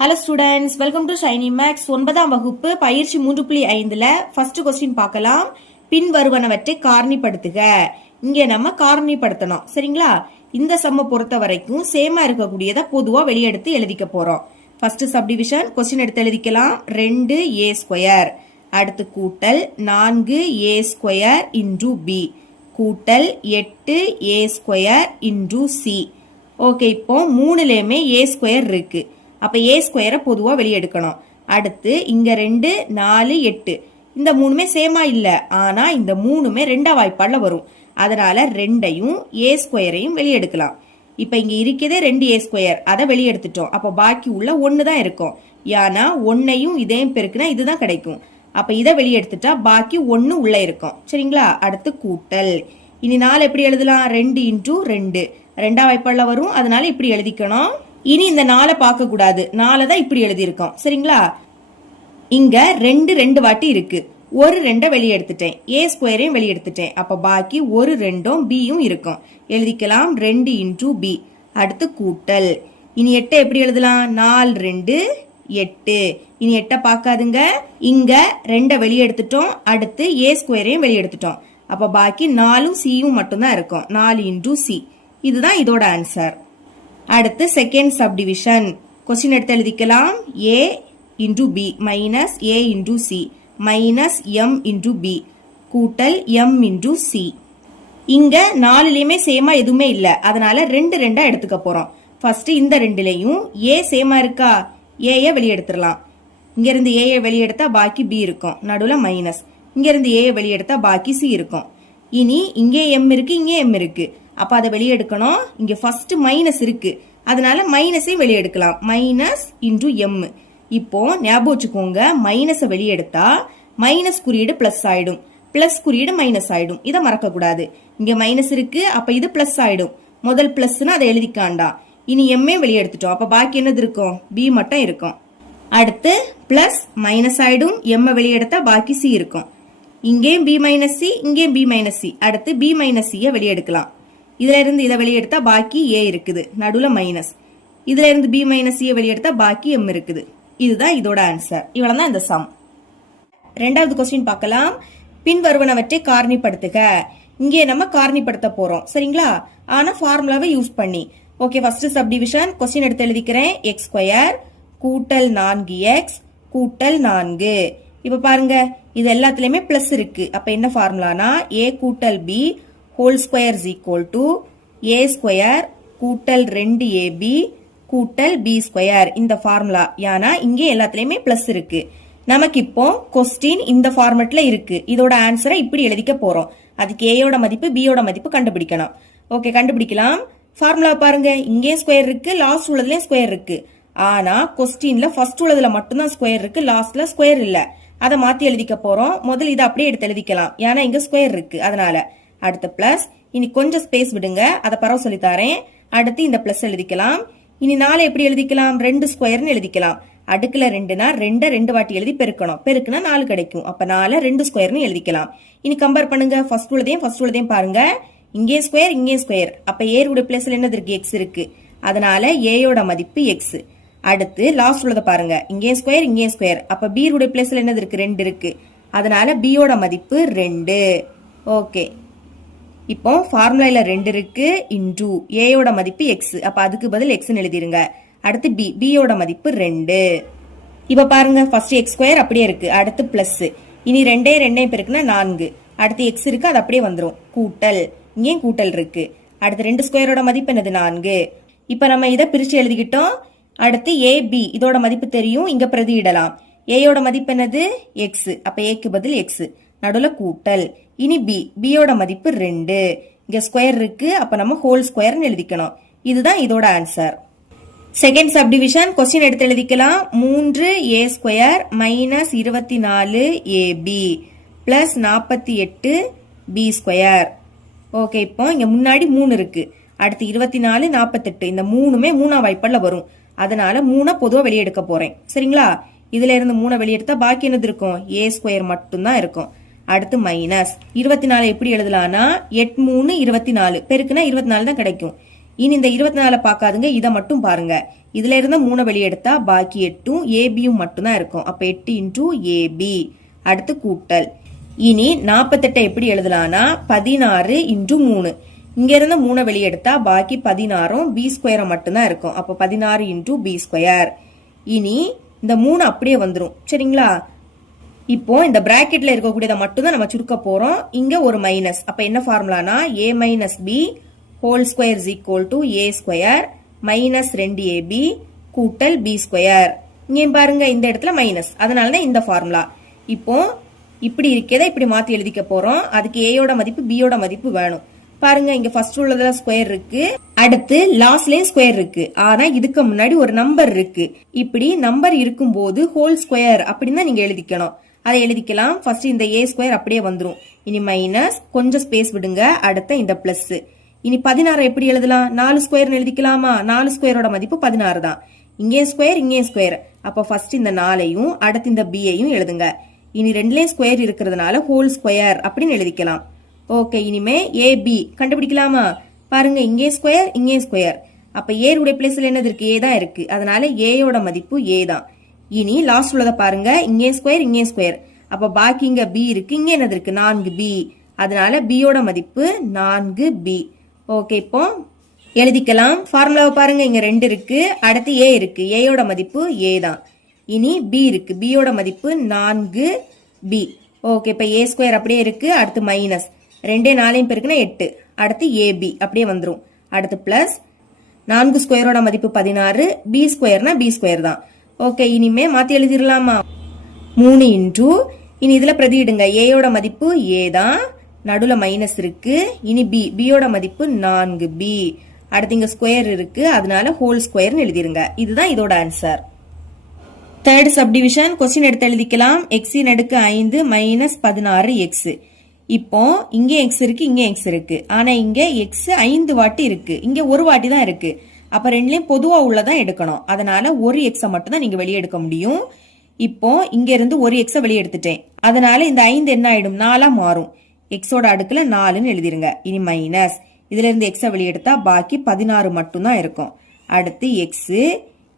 Hello students, welcome to Shiny Max. 9ஆம் வகுப்பு பயிற்சி 3.5ல ஃபர்ஸ்ட் கொஸ்டின் பார்க்கலாம். பின் வருவனவற்றை காரணிப்படுத்துக. இங்க நம்ம காரணிப்படுத்தணும், சரிங்களா? இந்த சம்ம பொறுத்த வரைக்கும் சேமா இருக்கக்கூடியதை பொதுவா வெளியெடுத்து எழுதிக்க போறோம். ஃபர்ஸ்ட் சப்டிவிஷன் கொஸ்டின் எடுத்து எழுதிக்கலாம். 2a², அடுத்து கூட்டல் 4a² இன்டூ b கூட்டல் 8a² இன்டூ c. ஓகே, இப்போ மூணுலயுமே a² இருக்கு. அப்ப a² பொதுவா வெளியெடுக்கணும். அடுத்து இங்க 2 4 8 இந்த மூணுமே சேமா இல்ல, ஆனா இந்த மூணுமே ரெண்டா வாய்ப்பாடுல வரும். அதனால ரெண்டையும் a²ஐயும் வெளியெடுக்கலாம். இப்ப இங்க இருக்கிறதே 2a², அதை வெளியெடுத்துட்டோம். அப்ப பாக்கி உள்ள 1 தான் இருக்கும். ஏன்னா 1ஐயும் இதையும் பெருக்குனா இதுதான் கிடைக்கும். அப்ப இதை வெளியெடுத்துட்டா பாக்கி 1 உள்ள இருக்கும், சரிங்களா? அடுத்து கூட்டல். இனி 4 எப்படி எழுதலாம்? 2 இன்டூ 2 ரெண்டா வாய்ப்பாடுல வரும். அதனால இப்படி எழுதிக்கணும். இனி இந்த 4 பார்க்க கூடாது, 4 தான் இப்படி எழுதியிருக்கோம், சரிங்களா? இங்க 2 வாட்டி இருக்கு. ஒரு 2 வெளியே எடுத்துட்டேன், a²ஐயும் வெளியே எடுத்துட்டேன். அப்ப பாக்கி ஒரு 2ம் bயும் இருக்கும். எழுதிக்கலாம் 2 இன்டூ b. அடுத்து கூட்டல். இனி 8 எப்படி எழுதலாம்? 4 2 8. இனி 8 பார்க்காதுங்க. இங்க 2 வெளியே எடுத்துட்டோம். அடுத்து a²ஐயும் வெளியே எடுத்துட்டோம். அப்ப பாக்கி 4ம் cயும் மட்டும்தான் இருக்கும். 4 இன்டூ c. இதுதான் இதோட ஆன்சர். அடுத்து செகண்ட் சப்டிவிஷன் கொஸ்டின் எடுத்து எழுதிக்கலாம். a into b minus a into c minus m into b கூட்டல் m இன்டூ c. இங்க 4லயுமே சேமா எதுவுமே இல்ல, அதனால 2 2 எடுத்துக்க போறோம். ஃபர்ஸ்ட் இந்த 2லயும் a சேமா இருக்கா? a வெளியே எடுத்துடலாம். இங்க இருந்து a வெளியே எடுத்தா பாக்கி b இருக்கும், நடுவுல மைனஸ். இங்க இருந்து a வெளியே எடுத்தா பாக்கி c இருக்கும். இனி இங்கே m இருக்கு, இங்கே m இருக்கு. அப்ப அதை வெளியே எடுக்கணும். இங்க ஃபர்ஸ்ட் மைனஸ் இருக்கு, அதனால மைனஸையும் வெளியே எடுக்கலாம். Minus into m. இப்போ ஞாபகம் வச்சுக்கோங்க, மைனஸை வெளியே எடுத்தா மைனஸ் குறியீடு பிளஸ் ஆயிடும், பிளஸ் குறியீடு மைனஸ் ஆயிடும். இதை மறக்க கூடாது. இங்க மைனஸ் இருக்கு, அப்ப இது பிளஸ் ஆயிடும். முதல் பிளஸ்னா அதை எழுதிக்காண்டா. இனி m வெளியே எடுத்துட்டோம். அப்ப பாக்கி என்னது இருக்கும்? b மட்டும் இருக்கும். அடுத்து பிளஸ் மைனஸ் ஆயிடும். m வெளியே எடுத்தா பாக்கி c இருக்கும். இங்கேயும் b மைனஸ் c, இங்கேயும் b மைனஸ் c. அடுத்து b மைனஸ் c வெளியே எடுக்கலாம். இதுல இருந்து இதை வெளியே எடுத்தா பாக்கி a இருக்குது, நடுவுல மைனஸ். இதுல இருந்து b மைனஸ் c வெளியே எடுத்தா பாக்கி m இருக்குது. இதுதான் இதோட ஆன்சர். இவ்வளவுதான் இந்த சம். ரெண்டாவது கொஸ்டின் பார்க்கலாம். பின் வருவனவற்றை காரணிப்படுத்துக. இங்கே நம்ம காரணிப்படுத்த போறோம், சரிங்களா? ஆனா ஃபார்முலாவை யூஸ் பண்ணி. ஓகே, ஃபர்ஸ்ட் சப்டிவிஷன் கொஸ்டின் எடுத்து எழுதிக்கிறேன். x² கூட்டல் 4x கூட்டல் 4. இப்ப பாருங்க, இது எல்லாத்துலயுமே பிளஸ் இருக்கு. அப்ப என்ன ஃபார்முலானா a கூட்டல் b whole square is equal to a² கூட்டல் 2ab கூட்டல் b². இந்த ஃபார்முலா. ஏன்னா இங்கே எல்லாத்துலயுமே பிளஸ் இருக்கு. நமக்கு இப்போ கொஸ்டின் இந்த ஃபார்மேட்ல இருக்கு. இதோட ஆன்சரை இப்படி எழுதிக்க போறோம். அதுக்கு a மதிப்பு b மதிப்பு கண்டுபிடிக்கணும். ஓகே, கண்டுபிடிக்கலாம். ஃபார்முலா பாருங்க, இங்கே ஸ்கொயர் இருக்கு, லாஸ்ட் உள்ளதுல ஸ்கொயர் இருக்கு. ஆனா கொஸ்டின்ல ஃபர்ஸ்ட் உள்ளதுல மட்டும்தான் ஸ்கொயர் இருக்கு, லாஸ்ட்ல ஸ்கொயர் இல்ல. அதை மாத்தி எழுதிக்க போறோம். முதல்ல இதை அப்படியே எடுத்து எழுதிக்கலாம், ஏன்னா இங்க ஸ்கொயர் இருக்கு, அதனால. அடுத்து பிளஸ். இனி கொஞ்சம் ஸ்பேஸ் விடுங்க, அதை பரவ சொல்லி தரேன். அடுத்து இந்த பிளஸ் எழுதிக்கலாம். இனி 4 எப்படி எழுதிக்கலாம்? 2 ஸ்கொயர்னு எழுதிக்கலாம். அடுக்குல 2னா 2 வாட்டி எழுதி பெருக்கணும். பெருக்குனா 4 கிடைக்கும். அப்ப 4 2 ஸ்கொயர்னு எழுதிக்கலாம். இனி கம்பேர் பண்ணுங்க. ஃபர்ஸ்ட் உள்ளதையும் பாருங்க. இங்கே ஸ்கொயர், இங்கே ஸ்கொயர். அப்ப a உடைய பிளேஸ்ல என்னது இருக்கு? x இருக்கு. அதனால a மதிப்பு x. அடுத்து லாஸ்ட் உள்ளத பாருங்க. இங்கே ஸ்கொயர், இங்கே ஸ்கொயர். அப்ப b உடைய பிளேஸ்ல என்னது இருக்கு? 2 இருக்கு. அதனால b மதிப்பு 2. ஓகே, இப்போ ஃபார்முலால 2 இருக்கு இன்டூ a மதிப்பு x. அப்ப அதுக்கு பதில் x எழுதிருங்க. அடுத்து b மதிப்பு 2. இப்ப பாருங்க, ஃபர்ஸ்ட் x² அப்படியே இருக்கு. அடுத்து பிளஸ். இனி 2 பெருக்குனா 4. அடுத்து x இருக்கு, அது அப்படியே வந்துரும். கூட்டல், இங்கேயும் கூட்டல் இருக்கு. அடுத்து 2 ஸ்கொயரோட மதிப்பு என்னது? 4. இப்ப நம்ம இதை பிரிச்சு எழுதிக்கிட்டோம். அடுத்து ab இதோட மதிப்பு தெரியும், இங்க பிரதியிடலாம். a மதிப்பு என்னது? x. அப்ப a க்கு பதில் x, நடுவுல கூட்டல். இனி b மதிப்பு 2. இங்க ஸ்கொயர் இருக்கு, அப்ப நம்ம ஹோல் ஸ்கொயர்னு எழுதிக்கணும். இதுதான் இதோட ஆன்சர். செகண்ட் சப்டிவிஷன் கொஸ்டின் எடுத்து எழுதிக்கலாம். 3a² minus 24ab plus 48b². Okay, இப்போ இங்க முன்னாடி 3 இருக்கு. அடுத்து 24 48 இந்த மூணுமே 3ஆம் வாய்ப்பாடுல வரும். அதனால 3 பொதுவா வெளியே எடுக்க போறேன், சரிங்களா? இதுல இருந்து 3 வெளியே எடுத்தா பாக்கி என்னது இருக்கும்? a² மட்டும்தான் இருக்கும். அடுத்து மைனஸ் 24 எப்படி எழுதலாம்னா 8 3 24 பெருக்குனா 24 தான் கிடைக்கும். இனி இந்த 24 பார்க்காதுங்க, இதை மட்டும் பாருங்க. இதுல இருந்த 3 வெளியே எடுத்தா பாக்கி 8ம் ஏபியும் மட்டும்தான் இருக்கும். அப்ப 8 இன்டூ ஏபி. அடுத்து கூட்டல். இனி 48 எப்படி எழுதலாம்னா 16 இன்டூ 3. இங்க இருந்த 3 வெளியே எடுத்தா பாக்கி 16ம் பி ஸ்கொயரை மட்டும்தான் இருக்கும். அப்ப 16 இன்டூ பி ஸ்கொயர். இனி இந்த 3 அப்படியே வந்துடும். சரிங்களா? இப்போ இந்த பிராக்கெட்ல இருக்கக்கூடியதை மட்டும் தான் நம்ம சுருக்க போறோம். இங்க ஒரு மைனஸ். அப்ப என்ன ஃபார்முலானா a minus B whole square is equal to a square minus 2ab கூட்டல் b ஸ்கொயர். இங்க பாருங்க இந்த இடத்துல மைனஸ், அதனால தான் இந்த ஃபார்முலா. இப்போ இப்படி இருக்கதை இப்படி மாத்தி எழுதிக்க போறோம். அதுக்கு a யோட மதிப்பு b யோட மதிப்பு வேணும். பாருங்க இங்க ஃபர்ஸ்ட் உள்ளதுல ஸ்கொயர் இருக்கு, அடுத்து லாஸ்ட்லயும் ஸ்கொயர் இருக்கு. ஆனா இதுக்கு முன்னாடி ஒரு நம்பர் இருக்கு. இப்படி நம்பர் இருக்கும்போது ஹோல் ஸ்கொயர் அப்படின்னு தான் நீங்க எழுதிக்கணும். அதை எழுதிக்கலாம். ஃபர்ஸ்ட் இந்த a ஸ்கொயர் அப்படியே வந்துரும். இனி மைனஸ், கொஞ்சம் ஸ்பேஸ் விடுங்க, அடுத்த இந்த பிளஸ். இனி 16 எப்படி எழுதலாம்? 4 ஸ்கொயர்னு எழுதிக்கலாமா? 4 ஸ்கொயரோட மதிப்பு 16 தான். இங்கே ஸ்கொயர் இங்கே ஸ்கொயர். அப்ப ஃபர்ஸ்ட் இந்த 4ஐயும் அடுத்து இந்த b-ஐயும் எழுதுங்க. இனி ரெண்டுலயும் ஸ்கொயர் இருக்கிறதுனால ஹோல் ஸ்கொயர் அப்படின்னு எழுதிக்கலாம். ஓகே, இனிமே ab கண்டுபிடிக்கலாமா? பாருங்க இங்கே ஸ்கொயர் இங்கே ஸ்கொயர். அப்ப a உடைய பிளேஸ்ல என்னது இருக்கு? a தான் இருக்கு. அதனால a யோட மதிப்பு a தான். இனி லாஸ்ட் உள்ளத பாருங்க, இங்கே ஸ்கொயர் இங்கே ஸ்கொயர். அப்ப பாக்கி இங்க b இருக்கு, இங்க என்னது இருக்கு? 4b. அதனால b யோட மதிப்பு 4b. ஓகே, இப்போ எழுதிக்கலாம். ஃபார்முலாவை பாருங்க, இங்க 2 இருக்கு, அடுத்து a இருக்கு. a யோட மதிப்பு a தான். இனி b இருக்கு, b யோட மதிப்பு 4b. ஓகே, இப்ப a ஸ்கொயர் அப்படியே இருக்கு, அடுத்து மைனஸ் 2 4 பெருக்குனா 8, அடுத்து ab அப்படியே வந்துரும். அடுத்து பிளஸ் 4 ஸ்கொயரோட மதிப்பு 16, b ஸ்கொயர்னா b ஸ்கொயர் தான். ஓகே, இனிமே மாத்தி எழுதிடலாமா? 3 இன்டூ, இனி இதுல பிரதியிடுங்க. a யோட மதிப்பு a தான், நடுல மைனஸ் இருக்கு. இனி b யோட மதிப்பு 4b. அடுத்து இங்க ஸ்கொயர் இருக்கு, அதனால ஹோல் ஸ்கொயர்னு எழுதிருங்க. இதுதான் இதோட ஆன்சர். தேர்ட் சப்டிவிஷன் கொஸ்டின் எடுத்து எழுதிக்கலாம். x இன் அடுக்கு 5 மைனஸ் 16x. இப்போ இங்க x இருக்கு, இங்க x இருக்கு. ஆனா இங்க x 5 வாட்டி இருக்கு, இங்க ஒரு வாட்டி தான் இருக்கு. அப்ப ரெண்டுலயும் பொதுவா உள்ளதான் எடுக்கணும். அதனால ஒரு எக்ஸ மட்டும் தான் நீங்க வெளியே எடுக்க முடியும். இப்போ இங்க இருந்து ஒரு எக்ஸ வெளியே எடுத்துட்டேன். அதனால இந்த 5 என்ன ஆயிடும்? 4 மாறும். எக்ஸோட அடுக்குல 4ன்னு எழுதிருங்க. இனி மைனஸ், இதுல இருந்து எக்ஸ வெளியே எடுத்தா பாக்கி 16 மட்டும் தான் இருக்கும். அடுத்து எக்ஸ்,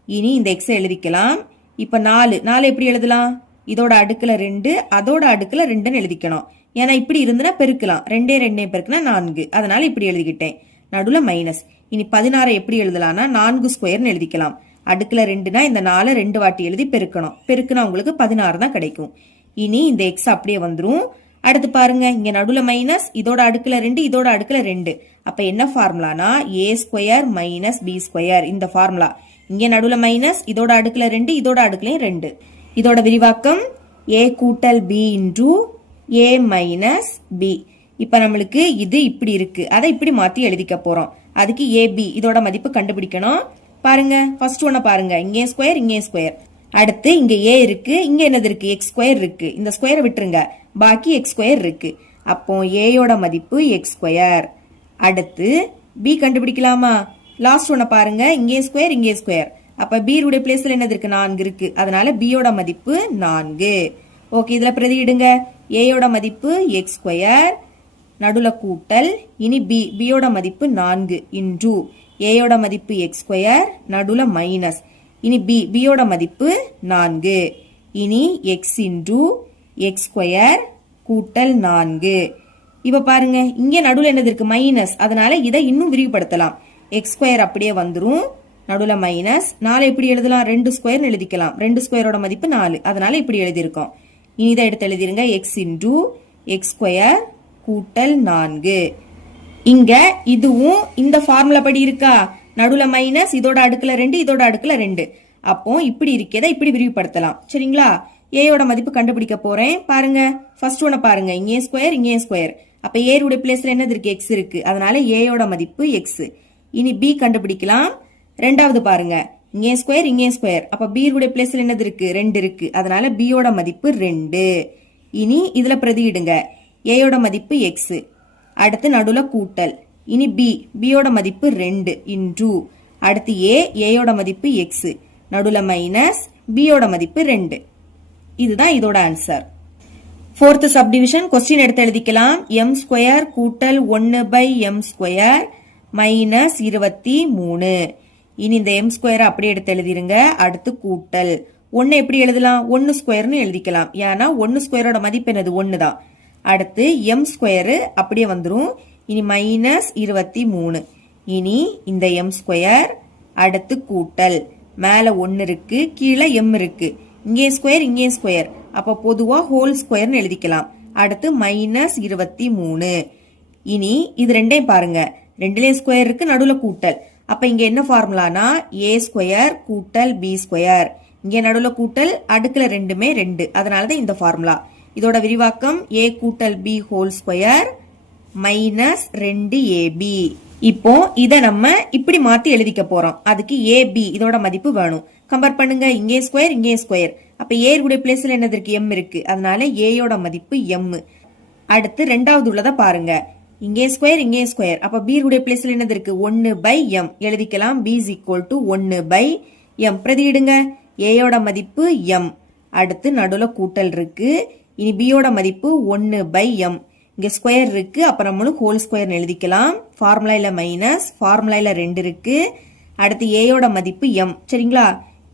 இனி இந்த எக்ஸ எழுதிக்கலாம். இப்ப 4 எப்படி எழுதலாம்? இதோட அடுக்குல 2, அதோட அடுக்குல 2ன்னு எழுதிக்கணும். ஏன்னா இப்படி இருந்துனா பெருக்கலாம். 2 2 பெருக்குனா 4, அதனால இப்படி எழுதிக்கிட்டேன். நடுல மைனஸ். இனி 16 எப்படி எழுதலாம்னா 4 ஸ்கொயர்னு எழுதிக்கலாம். அடுக்குல 2னா இந்த 4 2 வாட்டி எழுதி பெருக்கணும். பெருக்குனா உங்களுக்கு 16 தான் கிடைக்கும். இனி இந்த எக்ஸ் அப்படியே வந்துரும். அடுத்து பாருங்க, இங்க நடுல மைனஸ், இதோட அடுக்குல 2, இதோட அடுக்குல 2. அப்ப என்ன ஃபார்முலானா a square minus b square, இந்த ஃபார்முலா. இங்க நடுல மைனஸ், இதோட அடுக்குல 2, இதோட அடுக்குலயும் 2. இதோட விரிவாக்கம் a கூட்டல் b into a minus b. இப்ப நம்மளுக்கு இது இப்படி இருக்கு, அதை இப்படி மாத்தி எழுதிக்க போறோம். அதுக்கு ab இதோட மதிப்பு கண்டுபிடிக்கணும். பாருங்க ஃபர்ஸ்ட் ஒன்ன பாருங்க, இங்கே ஸ்கொயர் இங்கே ஸ்கொயர். அடுத்து இங்க a இருக்கு, இங்க என்னது இருக்கு? x ஸ்கொயர் இருக்கு. இந்த ஸ்கொயரை விட்டுருங்க, பாக்கி x ஸ்கொயர் இருக்கு. அப்போ a யோட மதிப்பு x ஸ்கொயர். அடுத்து b கண்டுபிடிக்கலாமா? லாஸ்ட் ஒன்ன பாருங்க, இங்கே ஸ்கொயர் இங்கே ஸ்கொயர். அப்ப b உடைய பிளேஸ்ல என்னது இருக்கு? 4 இருக்கு. அதனால b யோட மதிப்பு 4. ஓகே, இதுல பிரதியிடுங்க. a யோட மதிப்பு x ஸ்கொயர், நடுல கூட்டல். இனி b யோட மதிப்பு 4 இன்டூ a யோட மதிப்பு x ஸ்கொயர், நடுல மைனஸ். இனி b யோட மதிப்பு 4. இனி x இன்டூ x ஸ்கொயர் கூட்டல் 4. இப்ப பாருங்க, இங்க நடுல என்னது இருக்கு? மைனஸ். அதனால இதை இன்னும் விரிவுபடுத்தலாம். x ஸ்கொயர் அப்படியே வந்துரும், நடுல மைனஸ். 4 எப்படி எழுதலாம்? 2 ஸ்கொயர்னு எழுதிக்கலாம். 2 ஸ்கொயரோட மதிப்பு 4, அதனால இப்படி எழுதியிருக்கோம். இனி இதை எடுத்து எழுதிருங்க. x இன்டூ x ஸ்கொயர் கூட்டல் 4. இங்க இதுவும் இந்த ஃபார்முலா படி இருக்கா? நடுல மைனஸ், இதோட அடுக்குல 2, இதோட அடுக்குல 2. அப்போ இப்படி இருக்கதை இப்படி விரிவுபடுத்தலாம். சரிங்களா? a யோட மதிப்பு கண்டுபிடிக்க போறேன். பாருங்க ஃபர்ஸ்ட் ஒன்ன பாருங்க, இங்கே ஸ்கொயர் இங்கே ஸ்கொயர். அப்ப a உடைய பிளேஸ்ல என்னது இருக்கு? x இருக்கு. அதனால a யோட மதிப்பு x. இனி b கண்டுபிடிக்கலாம். ரெண்டாவது பாருங்க, இங்கே ஸ்கொயர் இங்கே ஸ்கொயர். அப்ப b உடைய பிளேஸ்ல என்னது இருக்கு? 2 இருக்கு. அதனால b யோட மதிப்பு 2. இனி இதுல பிரதியிடுங்க. a யோட மதிப்பு x, அடுத்து நடுல கூட்டல். இனி b யோட மதிப்பு 2 இன்டூ, அடுத்து a யோட மதிப்பு x, நடுல மைனஸ், b யோட மதிப்பு 2. இதுதான் இதோட ஆன்சர். ஃபோர்த் சப்டிவிஷன் கொஸ்டின் எடுத்து எழுதிக்கலாம். m ஸ்கொயர் கூட்டல் 1 பை m ஸ்கொயர் மைனஸ் 23. இனி இந்த எம் ஸ்கொயரை அப்படியே எடுத்து எழுதிருங்க. அடுத்து கூட்டல் 1 எப்படி எழுதலாம்? 1 ஸ்கொயர்னு எழுதிக்கலாம். ஏன்னா 1 ஸ்கொயரோட மதிப்பு என்னது? 1 தான். அடுத்து எம் ஸ்கொயரு அப்படியே வந்துடும். இனி மைனஸ் 23. இனி இந்த எம் ஸ்கொயர் அடுத்து கூட்டல் மேல 1 இருக்கு, கீழே எம் இருக்கு, இங்கே ஸ்கொயர் இங்கே ஸ்கொயர், அப்ப பொதுவா ஹோல் ஸ்கொயர்னு எழுதிக்கலாம். அடுத்து மைனஸ் 23. இனி இது ரெண்டையும் பாருங்க, ரெண்டுலயும் ஸ்கொயர் இருக்கு, நடுவுல கூட்டல். அப்ப இங்க என்ன ஃபார்முலானா ஏ ஸ்கொயர் கூட்டல் பி ஸ்கொயர். இங்க நடுவுல கூட்டல், அடுக்குல ரெண்டுமே 2, அதனாலதான் இந்த ஃபார்முலா. இதோட விரிவாக்கம் ஏ கூட்டல் B whole square minus 2ab. இப்போ இத நம்ம இப்படி மாத்தி எழுதிக்க போறோம். அதுக்கு ab இதோட மதிப்பு வேணும். கம்பேர் பண்ணுங்க, இங்கே ஸ்கொயர் இங்கே ஸ்கொயர், அப்ப ஏ உடைய பிளேஸ்ல என்னது இருக்கு? எம் இருக்கு, அதனால ஏயோட மதிப்பு எம். அடுத்து ரெண்டாவது உள்ளத பாருங்க, இங்கே ஸ்கொயர் இங்கே ஸ்கொயர், அப்ப பி உடைய பிளேஸ்ல என்னது இருக்கு? 1/m எழுதிக்கலாம். b is equal to 1/m. பிரதியிடுங்க, ஏயோட மதிப்பு m. அடுத்து நடுவுல கூட்டல் இருக்கு. இனி b யோட மதிப்பு 1/m. இங்க ஸ்கொயர் இருக்கு, அப்ப நம்மளும் ஹோல் ஸ்கொயர் எழுதிக்கலாம். ஃபார்முலாயில மைனஸ், ஃபார்முலாயில 2 இருக்கு. அடுத்து ஏயோட மதிப்பு m. சரிங்களா?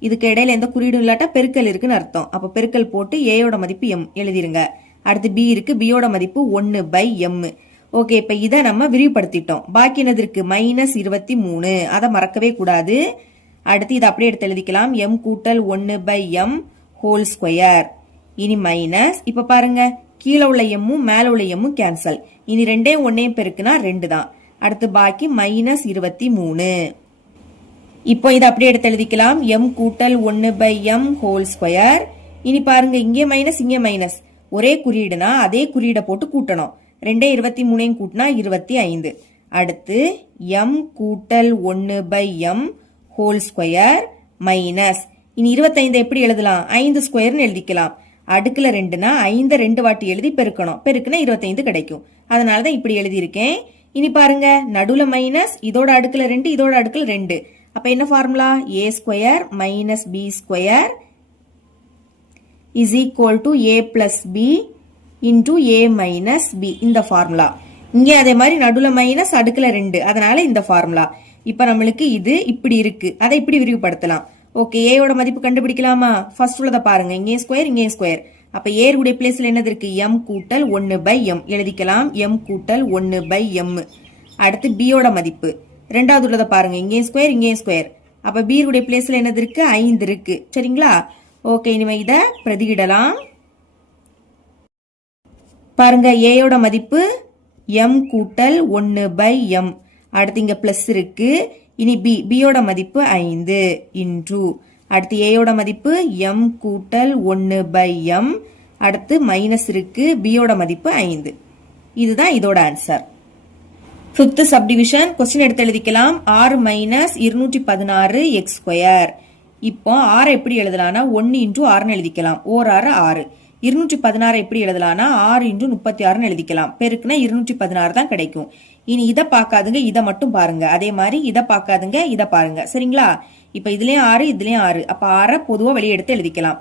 இதுக்கு இடையில எந்த குறியீடும் இல்லாட்டா பெருக்கல் இருக்குன்னு அர்த்தம். அப்ப பெருக்கல் போட்டு ஏயோட மதிப்பு m எழுதிருங்க. அடுத்து b இருக்கு, b யோட மதிப்பு 1/m. ஓகே, இப்ப இதை நம்ம விரிவுபடுத்திட்டோம். பாக்கி என்னது இருக்கு? மைனஸ் 23. அதை மறக்கவே கூடாது. அடுத்து இதை அப்படியே எடுத்து எழுதிக்கலாம். m கூட்டல் 1/m ஹோல் ஸ்கொயர். இனி மைனஸ், இப்ப பாருங்க, கீழே உள்ள எம்மும் மேல உள்ள எம்மும் கேன்சல். இனி 2 1 பெருக்குனா 2 தான். அடுத்து பாக்கி மைனஸ் 23. இப்போ இதை அப்படியே எடுத்து எழுதிக்கலாம். m கூட்டல் 1/m ஹோல் ஸ்கொயர். இனி பாருங்க, இங்கே மைனஸ் இங்கே மைனஸ், ஒரே குறியீடுனா அதே குறியீடை போட்டு கூட்டணும். 2 23 கூட்டினா 25. அடுத்து m கூட்டல் 1/m ஹோல் ஸ்கொயர் மைனஸ், இனி 25 எப்படி எழுதலாம்? 5 ஸ்கொயர்னு எழுதிக்கலாம். அடுக்குல 2னா 5 2 வாட்டி எழுதி பெருக்கணும், பெருக்குனா 25 கிடைக்கும். அதனாலதான் இப்படி எழுதியிருக்கேன். இனி பாருங்க, நடுவுல மைனஸ், இதோட அடுக்குல 2 இதோட அடுக்குல 2, அப்ப என்ன formula? a square minus b square is equal to a plus b into a minus b. இந்த ஃபார்முலா. இங்கே அதே மாதிரி நடுவுல மைனஸ், அடுக்குல 2, அதனால இந்த ஃபார்முலா. இப்ப நம்மளுக்கு இது இப்படி இருக்கு, அதை இப்படி விரிவுபடுத்தலாம். ஓகே, ஏயோட மதிப்பு கண்டுபிடிக்கலாமா? ஃபர்ஸ்ட் உள்ளத பாருங்க, இங்கே ஸ்கொயர் இங்கே ஸ்கொயர், அப்ப ஏ உடைய பிளேஸ்ல என்னது இருக்கு? m கூட்டல் 1/m எழுதிக்கலாம். m கூட்டல் 1/m. அடுத்து b யோட மதிப்பு ரெண்டாவது உள்ளத பாருங்க, இங்கே ஸ்கொயர் இங்கே ஸ்கொயர், அப்ப b உடைய பிளேஸ்ல என்னது இருக்கு? 5 இருக்கு. சரிங்களா? ஓகே, இனிமே இத பிரதியிடலாம். பாருங்க, ஏயோட மதிப்பு m கூட்டல் 1/m. அடுத்து இங்க பிளஸ் இருக்கு. இனி b யோட மதிப்பு 5 இன்டூ, அடுத்து ஏயோட மதிப்பு m கூட்டல் 1/m. அடுத்து மைனஸ் இருக்கு, b யோட மதிப்பு 5. இதுதான் இதோட ஆன்சர். 5th சப்டிவிஷன் கொஸ்டின் எடுத்து எழுதிக்கலாம். 6 மைனஸ் 216 எக்ஸ் ஸ்கொயர். இப்போ 6 எப்படி எழுதலாம்னா 1 இன்டூ 6 எழுதிக்கலாம். ஓர் 6 6. 216 எப்படி எழுதலாம்னா 6 இன்டூ 36 எழுதிக்கலாம். பெருக்குனா 216 தான் கிடைக்கும். இனி இதை பார்க்காதுங்க, இதை மட்டும் பாருங்க. அதே மாதிரி இதை பார்க்காதுங்க, இதை பாருங்க. சரிங்களா? இப்ப இதுலயும் 6 இதுலயும் 6, அப்ப 6 பொதுவா வெளியே எடுத்து எழுதிக்கலாம்.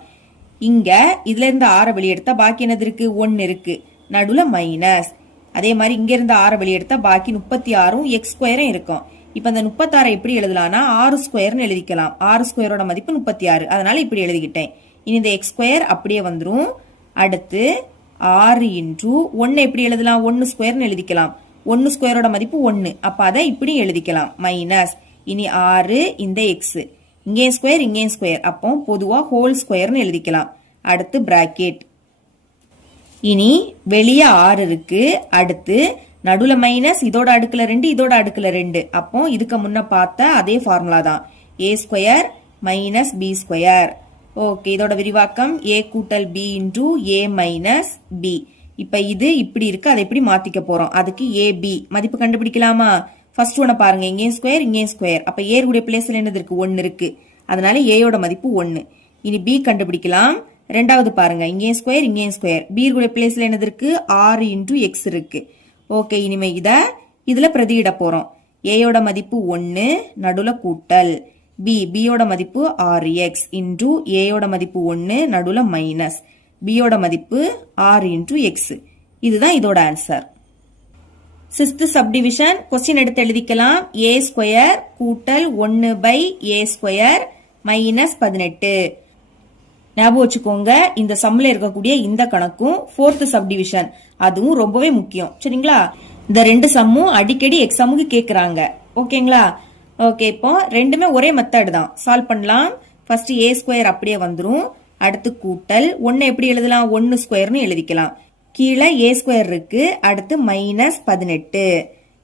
இங்க இதுல இருந்து 6 வெளியே எடுத்தா பாக்கி என்னது இருக்கு? 1 இருக்கு, நடுவுல மைனஸ். அதே மாதிரி இங்க இருந்து 6 வெளியே எடுத்தா பாக்கி 36 எக்ஸ் ஸ்கொயரும் இருக்கும். இப்ப இந்த 36 எப்படி எழுதலாம்னா 6 ஸ்கொயர்னு எழுதிக்கலாம். 6 ஸ்கொயரோட மதிப்பு 36, அதனால இப்படி எழுதிக்கிட்டேன். இனி இந்த எக்ஸ் ஸ்கொயர் அப்படியே வந்துரும். அடுத்து 6 இன்டூ 1 எப்படி எழுதலாம்? 1 ஸ்கொயர்னு எழுதிக்கலாம். 1 ஸ்கொயரோட மதிப்பு 1, அப்ப அதை இப்படி எழுதிக்கலாம் மைனஸ். இனி 6 இந்த எக்ஸ், இங்கே ஸ்கொயர் இங்கே ஸ்கொயர், அப்போ பொதுவா ஹோல் ஸ்கொயர்னு எழுதிக்கலாம். அடுத்து பிராக்கெட். இனி வெளியே 6 இருக்கு. அடுத்து நடுவுல மைனஸ், இதோட அடுக்குல 2 இதோட அடுக்குல 2, அப்போ இதுக்கு முன்ன பார்த்த அதே ஃபார்முலா தான். a square minus b square. Okay, இதோட விரிவாக்கம் a கூட்டல் b into a minus b. இப்ப இது இப்படி இருக்கு, அதை இப்படி மாத்திக்க போறோம். அதுக்கு ab மதிப்பு கண்டுபிடிக்கலாமா? ஃபர்ஸ்ட் ஒன்ன பாருங்க, இங்கே ஸ்கொயர் இங்கே ஸ்கொயர், அப்ப a உடைய பிளேஸ்ல என்னது இருக்கு? 1 இருக்கு, அதனால a யோட மதிப்பு 1. இனி b கண்டுபிடிக்கலாம். ரெண்டாவது பாருங்க, இங்கே ஸ்கொயர் இங்கே ஸ்கொயர், b உடைய பிளேஸ்ல என்னது இருக்கு? 6 இன்டூ எக்ஸ் இருக்கு. ஓகே, இனிமே இதுல பிரதியிட போறோம். a யோட மதிப்பு 1, நடுவுல கூட்டல். b யோட மதிப்பு 6x இன்டூ a யோட மதிப்பு 1, நடுவுல மைனஸ். b யோட மதிப்பு 6 இன்டூ எக்ஸ். இதுதான் இதோட ஆன்சர். சிக்ஸ்த் சப்டிவிஷன் கொஸ்டின் எடுத்து எழுதிக்கலாம். ஏ ஸ்கொயர் கூட்டல் 1/a ஸ்கொயர் மைனஸ் 18. ஞாபகம் வச்சுக்கோங்க, இந்த சம்ல இருக்கக்கூடிய இந்த கணக்கும் ஃபோர்த் சப்டிவிஷன், அதுவும் ரொம்பவே முக்கியம். சரிங்களா? இந்த ரெண்டு சம்மும் அடிக்கடி எக்ஸாமுக்கு கேக்குறாங்க. ஓகேங்களா? ஓகே, இப்போ ரெண்டுமே ஒரே மெத்தட் தான். சால்வ் பண்ணலாம். ஃபர்ஸ்ட் ஏ ஸ்கொயர் அப்படியே வந்துரும். அடுத்து கூட்டல் 1 எப்படி எழுதலாம்? 1 ஸ்கொயர்னு எழுதிக்கலாம். கீழே ஏ ஸ்கொயர் இருக்கு. அடுத்து மைனஸ் 18.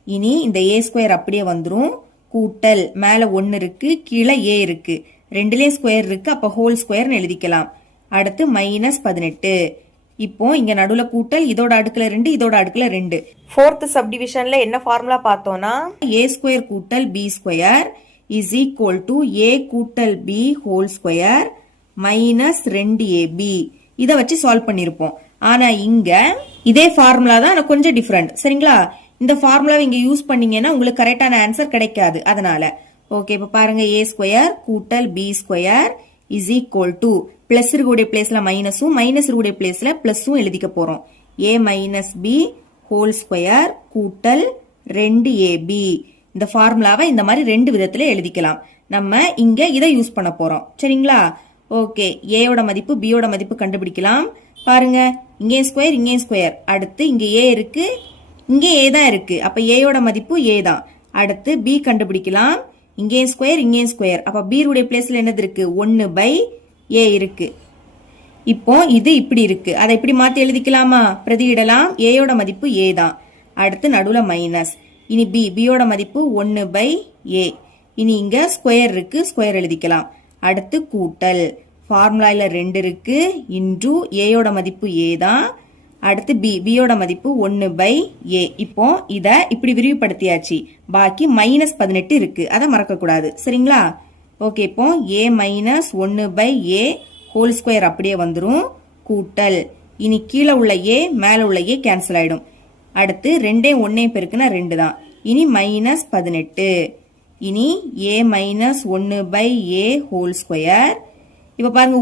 இனி இந்த ஏ ஸ்கொயர் அப்படியே வந்துரும். கூட்டல் மேல 1 இருக்கு, கீழே ஏ இருக்கு, ரெண்டுலயும் ஸ்கொயர் இருக்கு, அப்ப ஹோல் ஸ்கொயர்னு எழுதிக்கலாம். அடுத்து மைனஸ் 18. இப்போ இங்க நடுவுல கூட்டல், இதோட அடுக்குல 2, இதோட அடுக்குல 2. ஃபோர்த் சப்டிவிஷன்ல என்ன ஃபார்முலா பார்த்தோம்னா ஏ ஸ்கொயர் கூட்டல் B square is equal to A கூட்டல் B whole square minus 2ab. இதை வச்சு சால்வ் பண்ணிருப்போம். ஆனா இங்க இதே ஃபார்முலா தான், ஆனா கொஞ்சம் டிஃபரெண்ட். சரிங்களா? இந்த ஃபார்முலாவை இங்க யூஸ் பண்ணீங்கன்னா உங்களுக்கு கரெக்டான ஆன்சர் கிடைக்காது. அதனால ஓகே, இப்ப பாருங்க, ஏ ஸ்கொயர் கூட்டல் B square is equal to plus இருக்கக்கூடிய பிளேஸ்ல மைனஸும், மைனஸ் இருக்கக்கூடிய பிளேஸ்ல பிளஸும் எழுதிக்க போறோம். A minus B whole square கூட்டல் 2ab. இந்த ஃபார்முலாவை இந்த மாதிரி ரெண்டு விதத்துல எழுதிக்கலாம். நம்ம இங்க இதை யூஸ் பண்ண போறோம். சரிங்களா? ஓகே, ஏயோட மதிப்பு பியோட மதிப்பு கண்டுபிடிக்கலாம். பாருங்க, இங்கே ஸ்கொயர் இங்கே ஸ்கொயர், அடுத்து இங்க ஏ இருக்கு, இங்கே ஏ தான் இருக்கு, அப்ப ஏயோட மதிப்பு ஏ தான். அடுத்து பி கண்டுபிடிக்கலாம். இங்கே ஸ்கொயர் இங்கே ஸ்கொயர், அப்ப பி உடைய பிளேஸ்ல என்னது இருக்கு? 1/a இருக்கு. இப்போ இது இப்படி இருக்கு, அதை இப்படி மாத்தி எழுதிக்கலாமா? பிரதியிடலாம். ஏயோட மதிப்பு ஏ தான். அடுத்து நடுவுல மைனஸ். இனி பியோட மதிப்பு 1/a. இனி இங்க ஸ்கொயர் இருக்கு, ஸ்கொயர் எழுதிக்கலாம். அடுத்து கூட்டல், ஃபார்முலால 2 இருக்கு, இன்டு ஏயோட மதிப்பு ஏ தான். அடுத்து பியோட மதிப்பு 1/a. இப்போ இத இப்படி விரிவுபடுத்தியாச்சு. பாக்கி மைனஸ் 18 இருக்கு, அதை மறக்க கூடாது. சரிங்களா? ஓகே, இப்போ a minus 1/a whole square அப்படியே வந்துரும். கூட்டல், இனி கீழே உள்ள a மேல உள்ள a கேன்சல் ஆயிடும். அடுத்து 2 1 பெருக்குனா 2 தான். இனி மைனஸ் 18. இனி a minus 1/a whole square. இப்ப பாருங்க,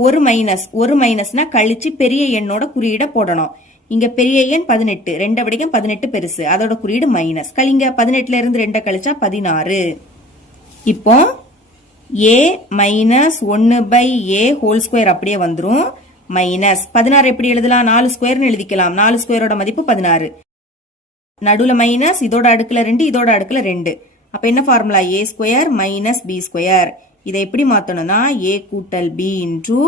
ஒரு மைனஸ்னா கழிச்சு பெரிய எண்ணோட குறியீட போடணும். இங்க பெரிய எண் 18, 2 விடைக்கும் 18 பெருசு, அதோட குறியீடு மைனஸ். கழிங்க, 18ல இருந்து 2 கழிச்சா 16. இப்போ a minus 1/a whole square அப்படியே வந்துரும். மைனஸ் 16 எப்படி எழுதலாம்? 4 ஸ்கொயர்னு எழுதிக்கலாம். 4 ஸ்கொயரோட மதிப்பு 16. நடுவுல மைனஸ், இதோட அடுக்குல 2, இதோட அடுக்குல 2. அப்ப என்ன formula? a square minus b square. இதை எப்படி மாத்தணும்னா a கூட்டல் b into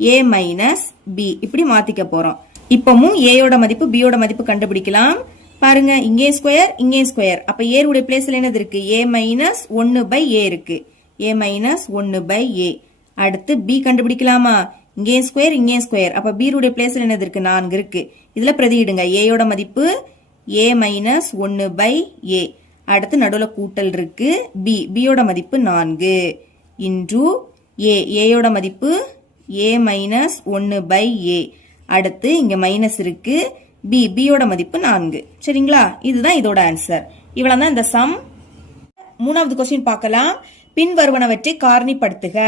a minus b இப்படி மாத்திக்க போறோம். இப்பவும் ஏயோட மதிப்பு பியோட மதிப்பு கண்டுபிடிக்கலாம். பாருங்க, இங்கே ஸ்கொயர் இங்கே ஸ்கொயர், அப்ப a உடைய பிளேஸ்ல என்னது இருக்கு? a மைனஸ் 1/a இருக்கு. a minus 1/a. அடுத்து b கண்டுபிடிக்கலாமா? இங்கே ஸ்கொயர் இங்கே ஸ்கொயர், அப்ப b உடைய பிளேஸ்ல என்னது இருக்கு? 4 இருக்கு. இதுல பிரதியிடுங்க. ஏயோட மதிப்பு a மைனஸ் 1/a. அடுத்து நடுவுல கூட்டல் இருக்கு. பியோட மதிப்பு 4 இன்டு ஏயோட மதிப்பு a மைனஸ் 1/a. அடுத்து இங்க மைனஸ் இருக்கு. பியோட மதிப்பு 4. சரிங்களா? இதுதான் இதோட ஆன்சர். இவ்வளவுதான் இந்த சம். மூணாவது கொஸ்டின் பார்க்கலாம். பின் வருவனவற்றை காரணிப்படுத்துக.